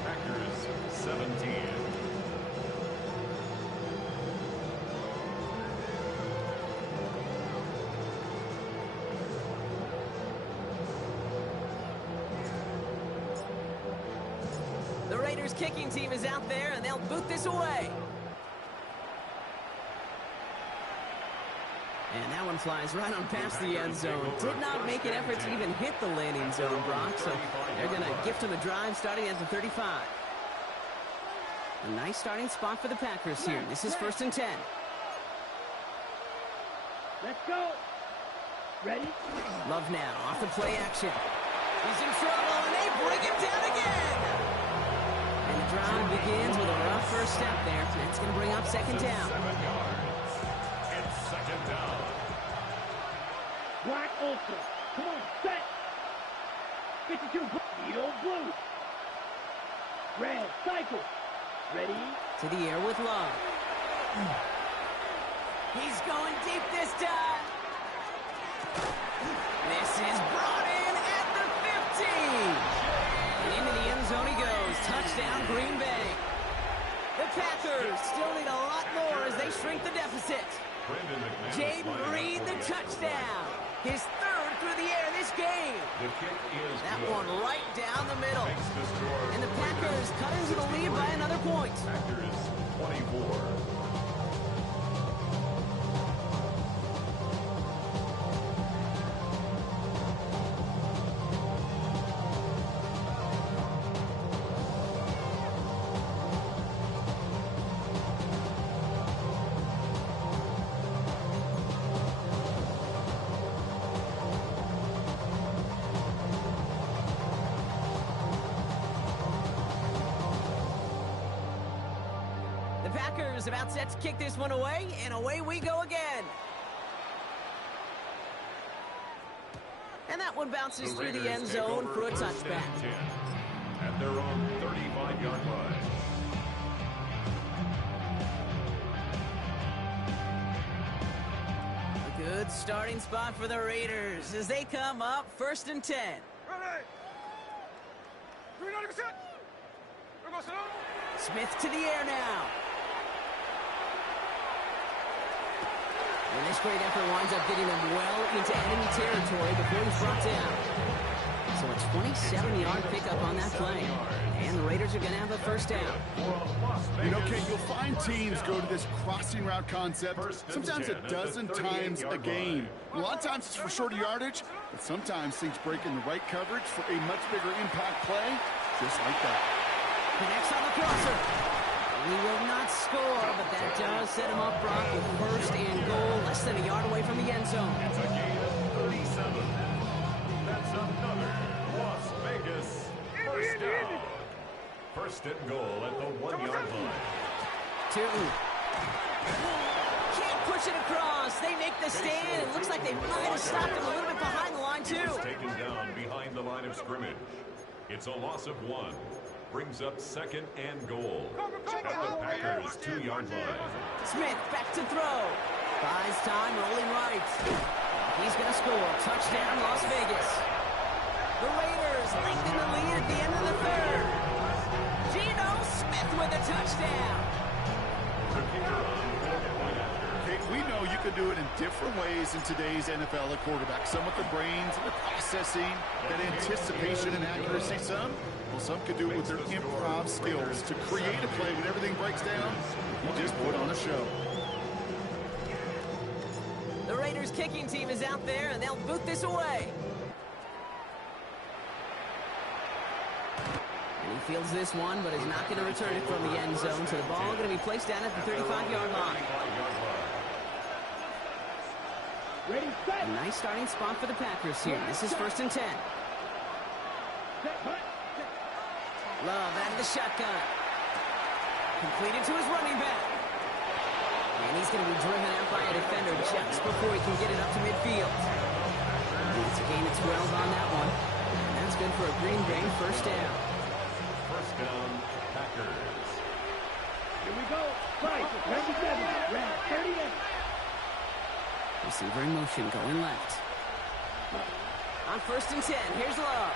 Packers 17. The Raiders kicking team is out there, and they'll boot this away. And that one flies right on past the end zone. Did not make an effort to even hit the landing zone, Brock, so they're going to gift him a drive starting at the 35. A nice starting spot for the Packers here. This is 1st and 10. Let's go. Ready? Love now, off the play action. He's in trouble, and they bring him down again. And the drive begins with a rough first step there. That's going to bring up 2nd down. 7 yards. It's 2nd down. Black Ultra. Come on, set. 52, Beetle Blue. Red, cycle. Ready? To the air with Love. He's going deep this time. This is brought in at the 50. And into the end zone he goes. Touchdown, Green Bay. The Packers still need a lot more as they shrink the deficit. Jaden Reed, the touchdown. His 3rd through the air this game. The kick is That good. one right down the middle. Makes the score And the Packers cut into the lead by another point. Packers 24. The Packers about set to kick this one away, and away we go again. And that one bounces through the end zone for a touchback. At their own 35-yard line. A good starting spot for the Raiders as they come up 1st and 10. Ready? 390%. We're going to sit down. Smith to the air now. And this great effort winds up getting them well into enemy territory before he's brought down. So a 27-yard pickup on that play. And the Raiders are going to have a first down. You know, Kate, you'll find teams go to this crossing route concept sometimes a dozen times a game. A lot of times it's for shorter yardage, but sometimes things break in the right coverage for a much bigger impact play, just like that. Connects on the crosser. He will not score, but that does set him up, Brock, with 1st and goal, less than a yard away from the end zone. It's a gain of 37. That's another Las Vegas first down. 1st and goal at the 1-yard line. 2. Can't push it across. They make the stand. It looks like they might have stopped him a little bit behind the line, too. He's taken down behind the line of scrimmage. It's a loss of 1. Brings up 2nd and goal at the Packers' 2-yard line. Smith back to throw. Buys time, rolling right. He's going to score. Touchdown, Las Vegas. The Raiders lengthen the lead at the end of the 3rd. Geno Smith with a touchdown. The kicker on the point after. Kate, we know you can do it in different ways in today's NFL at quarterback. Some with the brains and the processing, that anticipation and accuracy. Some can do it with their improv skills to create a play when everything breaks down. You just put on a show. The Raiders kicking team is out there, and they'll boot this away. And he fields this one, but is not going to return it from the end zone. So the ball going to be placed down at the 35-yard line. Ready, set. A nice starting spot for the Packers here. This is 1st and 10. Set, hut. Love out of the shotgun. Completed to his running back. And he's going to be driven out by a defender just before he can get it up to midfield. And it's a gain of 12 on that one. And that's good for a Green Bay first down. First down, Packers. Here we go. Right, 97, round 38. Receiver in motion, going left. On 1st and 10, here's Love.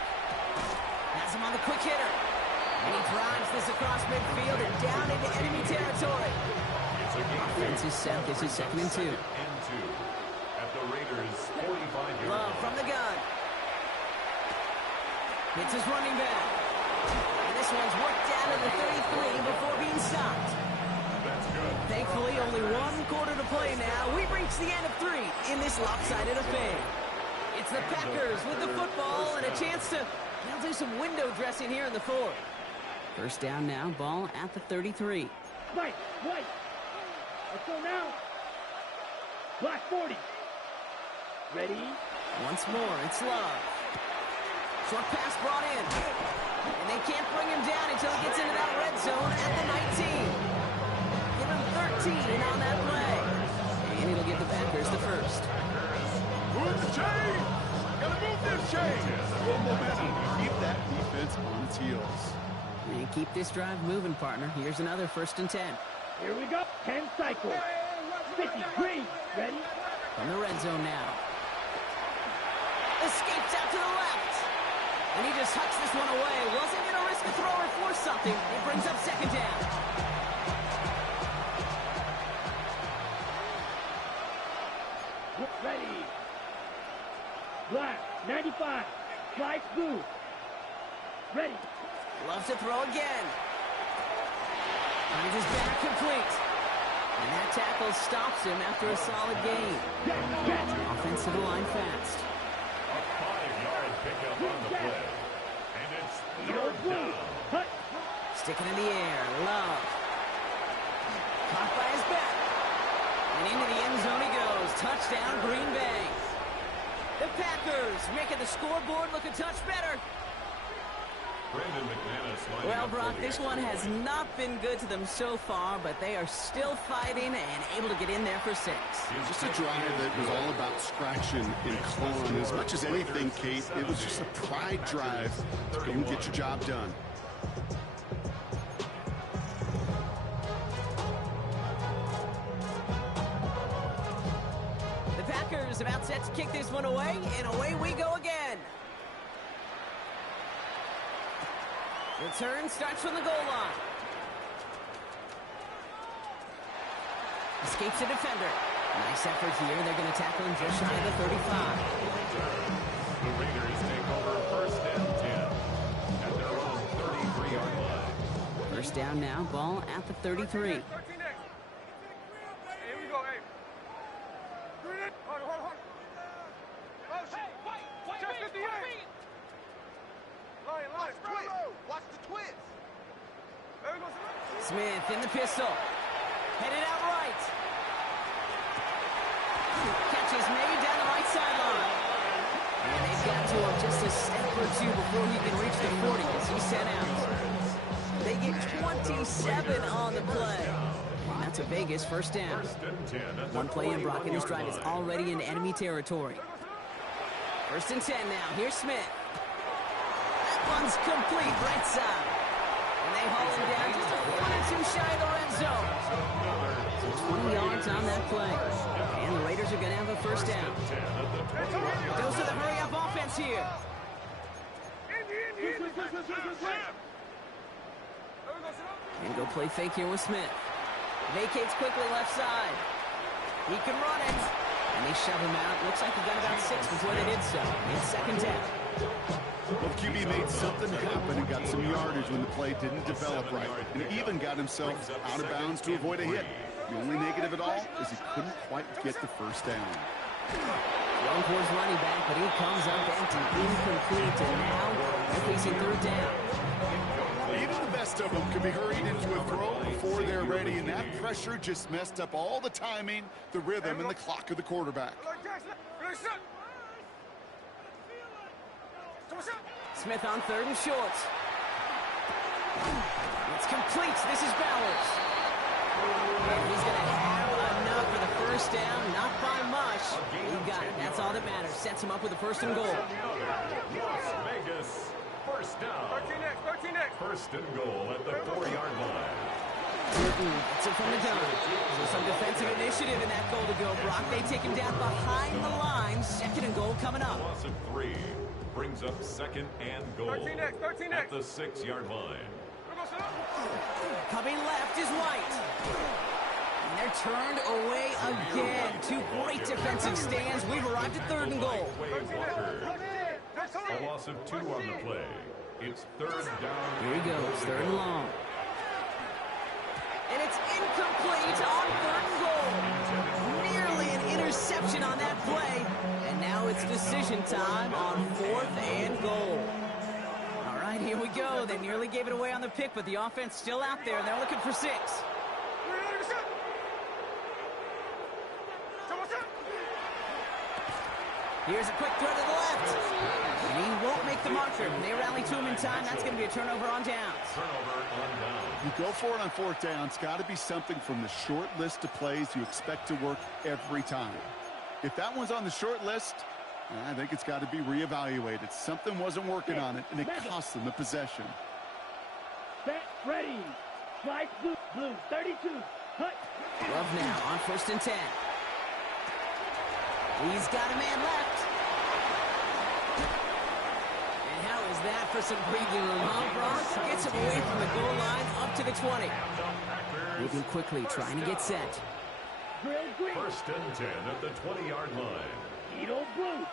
Has him on the quick hitter. And he drives this across midfield and down into enemy territory. It's a gain. Offense is set. This is 2nd and 2. And 2 at the Raiders' 45-yard Love line. from the gun. Hits his running back. And this one's worked down to the 33 before being stopped. That's good. Thankfully, only 1 quarter to play now. We've reached the end of 3 in this lopsided affair. It's the Packers with the football and a chance to do some window dressing here in the 4th. First down now, ball at the 33. Right, white. Let's go now. Black 40. Ready? Once more, it's Love. Short pass brought in. And they can't bring him down until he gets into that red zone at the 19. Give him 13 on that play. And it'll give the Packers the first. Move the chain! Gotta move this chain! Full momentum. Keep that defense on its heels. And keep this drive moving, partner. Here's another 1st and 10. Here we go. 10 cycles. 50, green. Ready? From the red zone now. Escapes out to the left. And he just hucks this one away. Wasn't going to risk a throw or force something. It brings up 2nd down. Ready. Black 95. Stripes blue. Ready. Loves to throw again. Finds his back complete. And that tackle stops him after a solid gain. Offense to the line fast. A 5-yard pickup on the play. And it's 3rd down. Hut. Sticking in the air. Love. Caught by his back. And into the end zone he goes. Touchdown, Green Bay. The Packers making the scoreboard look a touch better. Brandon McManus lining Well, up for Brock, the this one has not been good to them so far, but they are still fighting and able to get in there for 6. Just a drive that was all about scratching and clawing. As much as anything, Kate, it was just a pride drive to go and get your job done. The Packers about set to kick this one away, and away we go again. Return starts from the goal line. Escapes the defender. Nice effort here. They're going to tackle him just shy of the 35. The Raiders take over 1st and 10 at their own 33-yard line. First down now. Ball at the 33. 13 next. Here we go, hey. Hold. Oh, shit. Just 58. Line. Twist. Watch the twist. There we go. Smith in the pistol. Headed out right. Catch is made down the right sideline. And they've got to him just a step or two before he can reach the 40 as he's sent out. They get 27 on the play. And that's a Vegas first down. 1st and 10 at the One play in Brock, and his drive is already in enemy territory. 1st and 10 now. Here's Smith. That one's complete right side. And they haul him down just a foot or two shy of the red zone. So 20 yards on that play. And the Raiders are going to have a first down. Goes to the hurry-up offense here. And go play fake here with Smith. Vacates quickly left side. He can run it. And they shove him out. Looks like he got about 6 before they did so. It's 2nd down. Well, QB made something happen and got some yardage when the play didn't develop right. And he even got himself out of bounds to avoid a hit. The only negative at all is he couldn't quite get the first down. Thrown towards running back, but he comes up empty, incomplete, and now they're facing 3rd down. Even the best of them can be hurried into a throw before they're ready, and that pressure just messed up all the timing, the rhythm, and the clock of the quarterback. Smith on 3rd and short. It's complete. This is Bowers. And he's going to have enough for the first down. Not by much. He got it. That's all that matters. Sets him up with a 1st and goal. Las Vegas, 1st down. 13 next. 1st and goal at the 4-yard line. Gets it from the gun. So some defensive initiative in that goal to go. Brock, they take him down behind the line. 2nd and goal coming up. Loss of 3 brings up 2nd and goal 13 next. at the 6-yard line. Coming left is White. And they're turned away again. 2 great defensive stands. We've arrived at 3rd and goal. A loss of 2 on the play. It's 3rd down. Here he goes, 3rd and long. And it's incomplete on 3rd and goal. Nearly an interception on that play. And now it's decision time on 4th and goal. All right, here we go. They nearly gave it away on the pick, but the offense still out there. They're looking for 6. Here's a quick throw to the left. And he won't make the marker. They rally to him in time. That's going to be a turnover on downs. Turnover on downs. You go for it on 4th down. It's got to be something from the short list of plays you expect to work every time. If that one's on the short list, I think it's got to be reevaluated. Something wasn't working on it, and it cost them the possession. Set, ready. Slide blue, 32. Hut. Love now on 1st and 10. He's got a man left. And how is that for some breathing room, huh, Brock? Gets him away from the goal line up to the 20. Moving quickly, trying to get set. Grill green. 1st and 10 at the 20-yard line. Edo blue.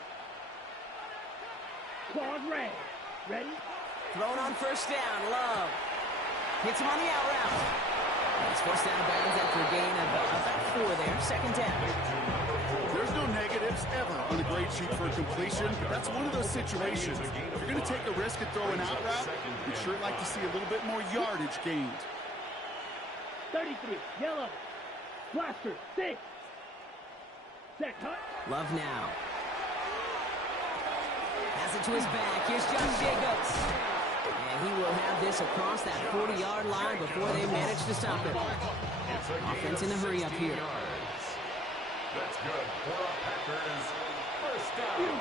Claws red. Ready? Thrown on 1st down, Love. Hits him on the out route. He's forced out of bounds after a gain of about 4 there. 2nd down. There's no negatives ever on the grade sheet for a completion, but that's one of those situations. If you're going to take a risk and throw an out route, you'd sure like to see a little bit more yardage gained. 33, yellow. Blaster, 6. Set, hut. Love now. Pass it to his back. Here's Josh Jacobs. And he will have this across that 40-yard line before they manage to stop it. Offense in a hurry up here. That's good for a Packers first down.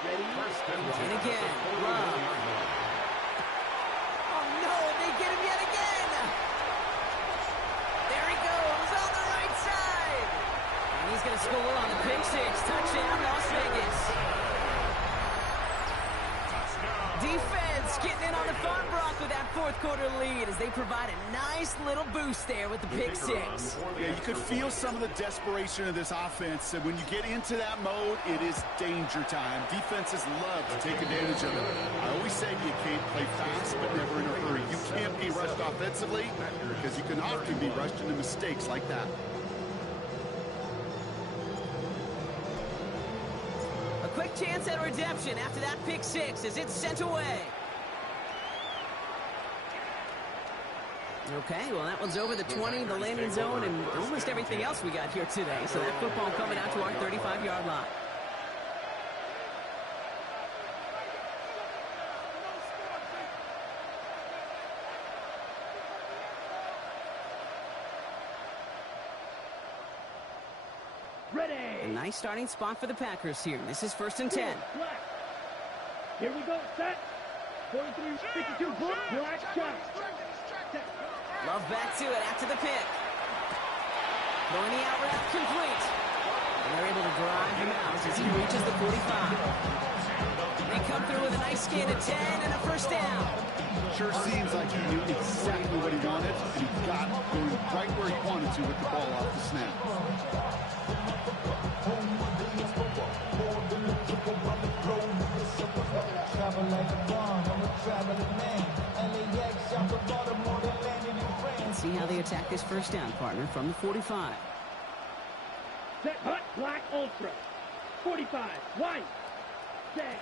First And again, Love. Oh no, they get him yet again. There he goes on the right side. And he's going to score on the pick six. Touchdown, Las Vegas. Defense getting in on the fun, Brock, with that fourth quarter lead as they provide a nice little boost there with the pick six. Yeah, you could feel some of the desperation of this offense. And when you get into that mode, it is danger time. Defenses love to take advantage of it. I always say you can't play fast, but never in a hurry. You can't be rushed offensively because you can often be rushed into mistakes like that. Quick chance at redemption after that pick six as it's sent away. Okay, well, that one's over the 20, the landing zone, and almost everything else we got here today. So that football coming out to our 35-yard line. A nice starting spot for the Packers here. This is 1st and 10. Here we go, set. 43, 52, black shot. Love back to it after the pick. Going the out route complete. And they're able to drive him out as he reaches the 45. They come through with a nice gain of 10 and a first down. Sure seems like he knew exactly what he wanted, and he got going right where he wanted to with the ball off the snap. And see how they attack this first down, partner, from the 45. Set, hut, black, ultra. 45, white, set.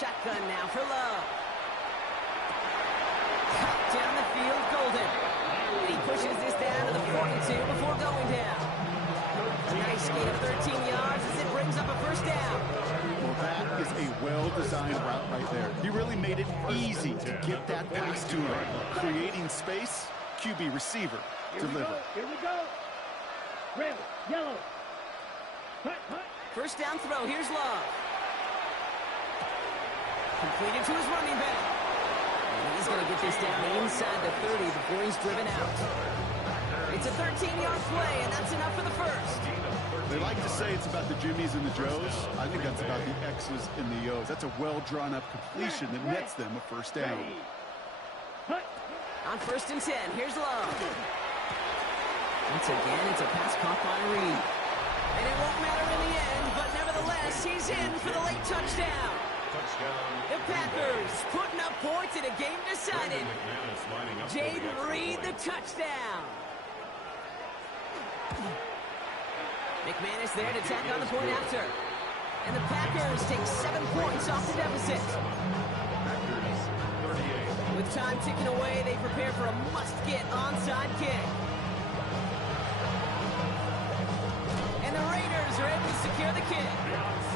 Shotgun now for Love. Cut down the field, Golden. And he pushes this down to the 42 before going down. A nice gain of 13 yards as it brings up a first down. Well, that is a well-designed route right there. He really made it easy to get that pass to him. Creating space, QB receiver, deliver. Here we go. Red, yellow. Hut, hut. First down throw, here's Love. Completed to his running back. And he's going to get this down inside the 30 before he's driven out. It's a 13-yard play, and that's enough for the first. They like to say it's about the Jimmies and the Joes. I think that's about the X's and the O's. That's a well-drawn-up completion that nets them a first down. On 1st and 10, here's Love. Once again, it's a pass caught by Reed. And it won't matter in the end, but nevertheless, he's in for the late touchdown. The Packers putting up points in a game decided. Jaden Reed, the touchdown. McManus there to tack on the point after. And the Packers take 7 points off the deficit. With time ticking away, they prepare for a must-get onside kick. And the Raiders are able to secure the kick.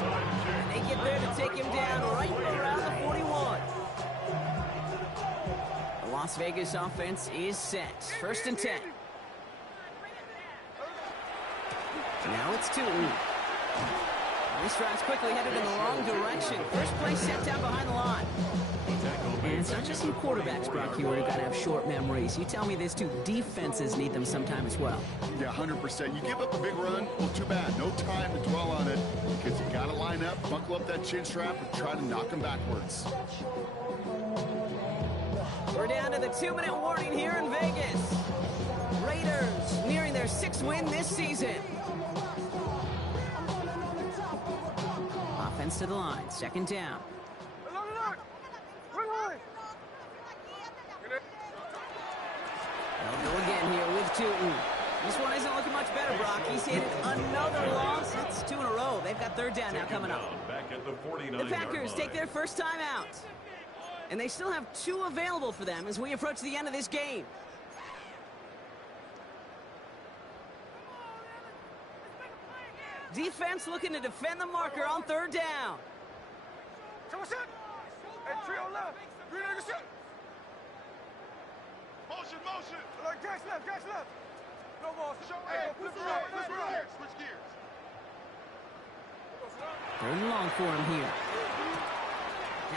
And they get there to take him down right around the 41. The Las Vegas offense is set. 1st and 10. Now it's Tootin. This drive's quickly headed in the wrong direction. First play set down behind the line. And it's not just some quarterbacks, Brock Hewitt, who got to have short memories. You tell me this too, defenses need them sometime as well. Yeah, 100%. You give up a big run, well, too bad. No time to dwell on it because you got to line up, buckle up that chin strap, and try to knock them backwards. We're down to the 2-minute warning here in Vegas. Raiders nearing their 6th win this season. Offense to the line, 2nd down. They'll go again here with Tootin. This one isn't looking much better, Brock. He's hit another loss. That's 2 in a row. They've got 3rd down now coming up. The Packers take their first time out. And they still have 2 available for them as we approach the end of this game. Defense looking to defend the marker on 3rd down. So what's up? Hey, trio left. Green Eagle set. Motion, motion. Catch left, catch left. No ball. Hey, flip around, flip around. Switch gears. Third and long for him here.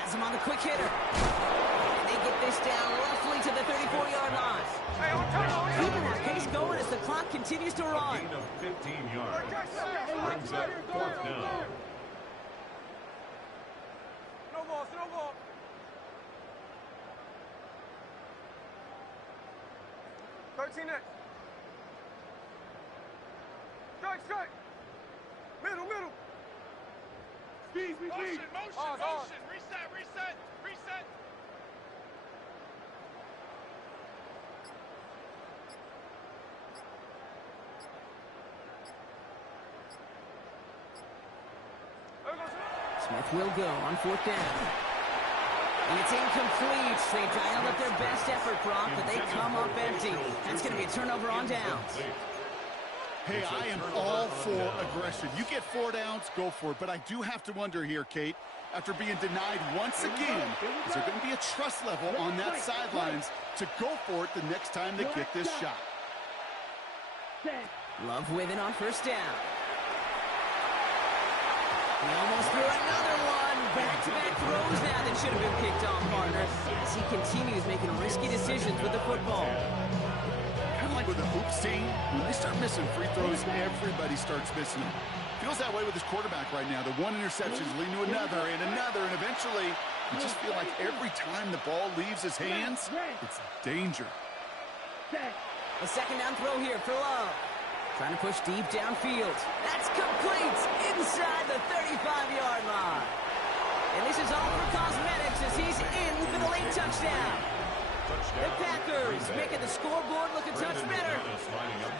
Has him on the quick hitter. And they get this down roughly to the 34-yard line. Hey, on time. Keeping that pace going as the clock continues to run. Gain of 15 yards. Brings up fourth down. No ball, no ball. Next. Strike. Middle. Speed. Motion. Reset. Smith will go on fourth down. And it's incomplete. They dialed up their best effort, Brock, but they come up empty. That's going to be a turnover on downs. Hey, I am all for aggression. You get 4 downs, go for it. But I do have to wonder here, Kate, after being denied once again, is there going to be a trust level on that sidelines to go for it the next time they get this shot? Love with it on first down. He almost threw another one. Back-to-back throws now that should have been picked off, partner, as he continues making risky decisions with the football. Kind of like with the hoops team, when they start missing free throws, everybody starts missing them. Feels that way with his quarterback right now. The one interception is leading to another, and eventually you just feel like every time the ball leaves his hands, it's danger. A second down throw here for Love. Trying to push deep downfield. That's complete inside the 35-yard line. And this is all for cosmetics as he's in for the late touchdown. The Packers making the scoreboard look a touch better.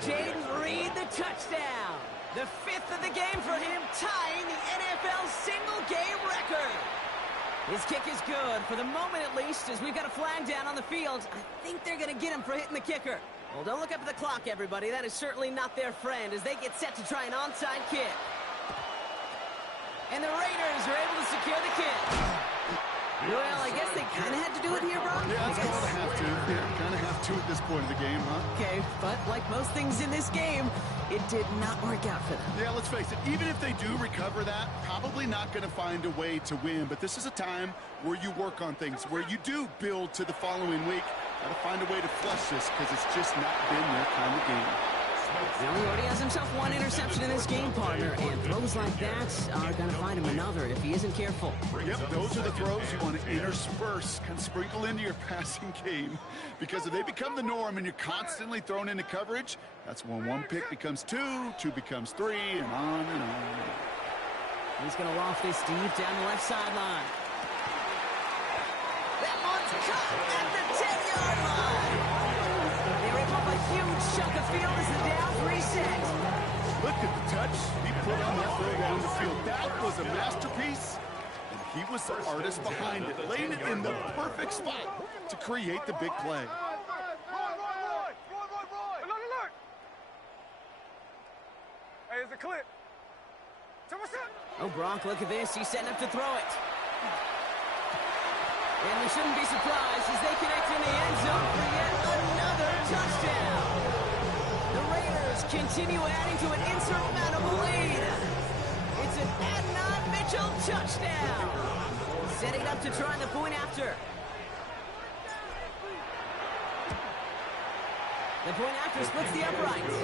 Jayden Reed, the touchdown. The 5th of the game for him, tying the NFL single-game record. His kick is good, for the moment at least, as we've got a flag down on the field. I think they're going to get him for hitting the kicker. Well, don't look up at the clock, everybody. That is certainly not their friend as they get set to try an onside kick. And the Raiders are able to secure the kick. Well, I guess they kind of had to do it here, Brock. Yeah, it's called a have to. Yeah, kind of have to at this point of the game, huh? Okay, but like most things in this game, it did not work out for them. Yeah, let's face it, even if they do recover that, probably not going to find a way to win. But this is a time where you work on things, where you do build to the following week. Got to find a way to flush this because it's just not been their kind of game. Now he already has himself one interception in this game, partner, and throws like that are going to find him another if he isn't careful. Yep, those are the throws you want to intersperse, kind of sprinkle into your passing game, because if they become the norm and you're constantly thrown into coverage, that's when one pick becomes 2, 2 becomes 3, and on and on. He's going to loft this deep down the left sideline. That one's caught at the 10-yard line. They rip up a huge chunk of field as the downs reset. Look at the touch he put on that throw down the field. That was a masterpiece, and he was the artist behind it, laying it in the perfect spot to create the big play. Roy! Alert! Hey, it's a clip. So what's up? Oh, Brock, look at this. He's setting up to throw it. And we shouldn't be surprised as they connect in the end zone for yet another touchdown. The Raiders continue adding to an insurmountable lead. It's an Adnan Mitchell touchdown. Setting up to try the point after. The point after splits the uprights.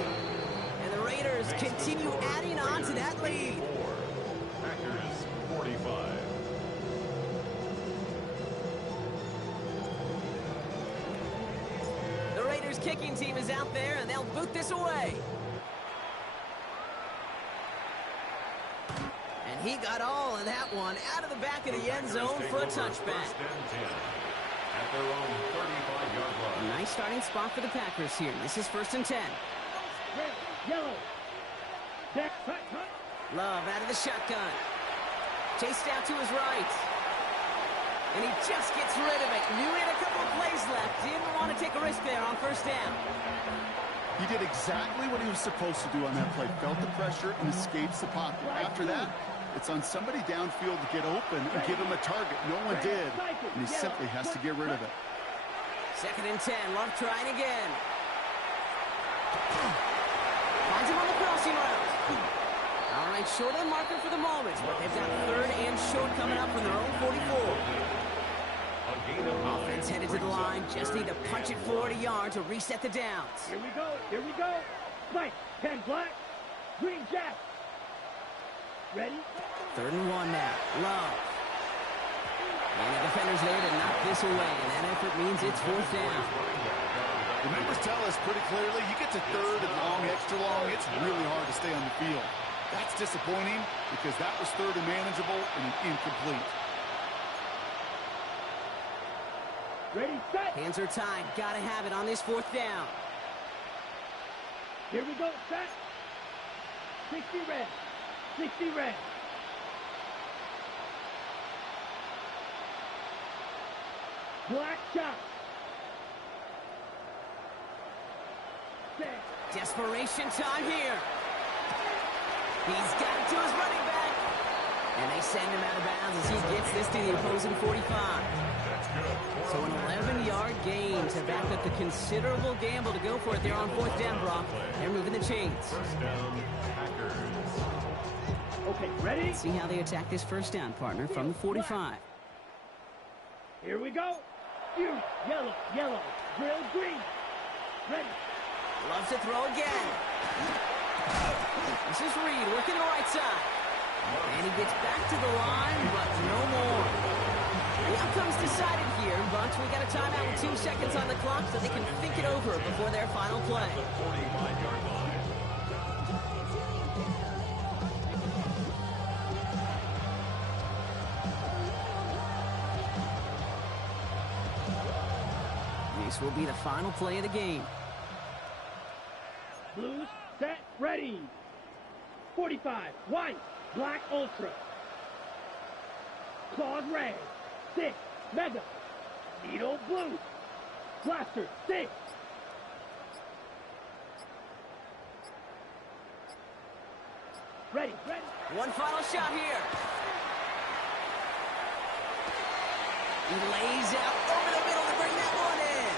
And the Raiders continue adding on to that lead. Packers 45. The Raiders kicking team is out there, and they'll boot this away. And he got all of that one out of the back of the end zone for a touchback. First and 10 at their own 35-yard line. Nice starting spot for the Packers here. This is 1st and 10. Red, yellow. Back, cut. Love out of the shotgun. Chased out to his right. And he just gets rid of it. Knew he had a couple of plays left. Didn't want to take a risk there on first down. He did exactly what he was supposed to do on that play. Felt the pressure and escapes the pocket. After that, It's on somebody downfield to get open and give him a target. No one did, and he simply has to get rid of it. 2nd and 10. Love trying again. Finds him on the crossing route. All right, short on marker for the moment, but they've got 3rd and short coming up from their own 44. Offense headed to the line. Just need to punch it forward a yard to reset the downs. Here we go. Here we go. Mike, 10 black, green jack. Ready? 3rd and 1 now. Love. And the defender's there to knock this away, and that effort means it's 4th down. The numbers tell us pretty clearly, you get to 3rd and long, extra long, it's really hard to stay on the field. That's disappointing because that was 3rd and manageable and incomplete. Ready, set. Hands are tied. Got to have it on this 4th down. Here we go, set. 60 red. 60 red. Black chop. Set. Desperation time here. He's got it to his running back. And they send him out of bounds as he gets this to the opposing 45. So an 11-yard gain to back up the considerable gamble to go for it there on 4th down, Brock. They're moving the chains. First down, Packers. Okay, ready? Let's see how they attack this 1st down, partner, from the 45. Here we go. Fuse, yellow, yellow, grill, green. Ready. Loves to throw again. This is Reed working the right side. And he gets back to the line, but no more. The outcome's decided here, but we got a timeout with 2 seconds on the clock so they can think it over before their final play. The 45-yard line. This will be the final play of the game. Blues, set, ready. 45, white, black, ultra. Claws, red. 6, mega. Needle, blue. Blaster, 6. Ready, ready. One final shot here. He lays out over the middle to bring that one in.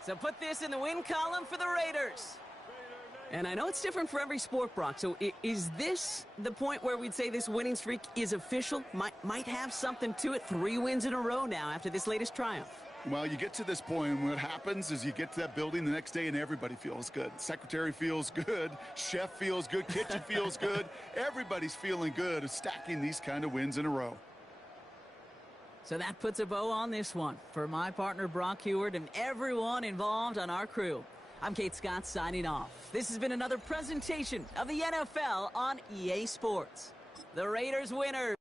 So put this in the win column for the Raiders. And I know it's different for every sport, Brock. So is this the point where we'd say this winning streak is official? Might have something to it. 3 wins in a row now after this latest triumph. Well, you get to this point, and what happens is you get to that building the next day, and everybody feels good. Secretary feels good. Chef feels good. Kitchen feels good. Everybody's feeling good of stacking these kind of wins in a row. So that puts a bow on this one. For my partner, Brock Huard, and everyone involved on our crew, I'm Kate Scott signing off. This has been another presentation of the NFL on EA Sports. The Raiders winners.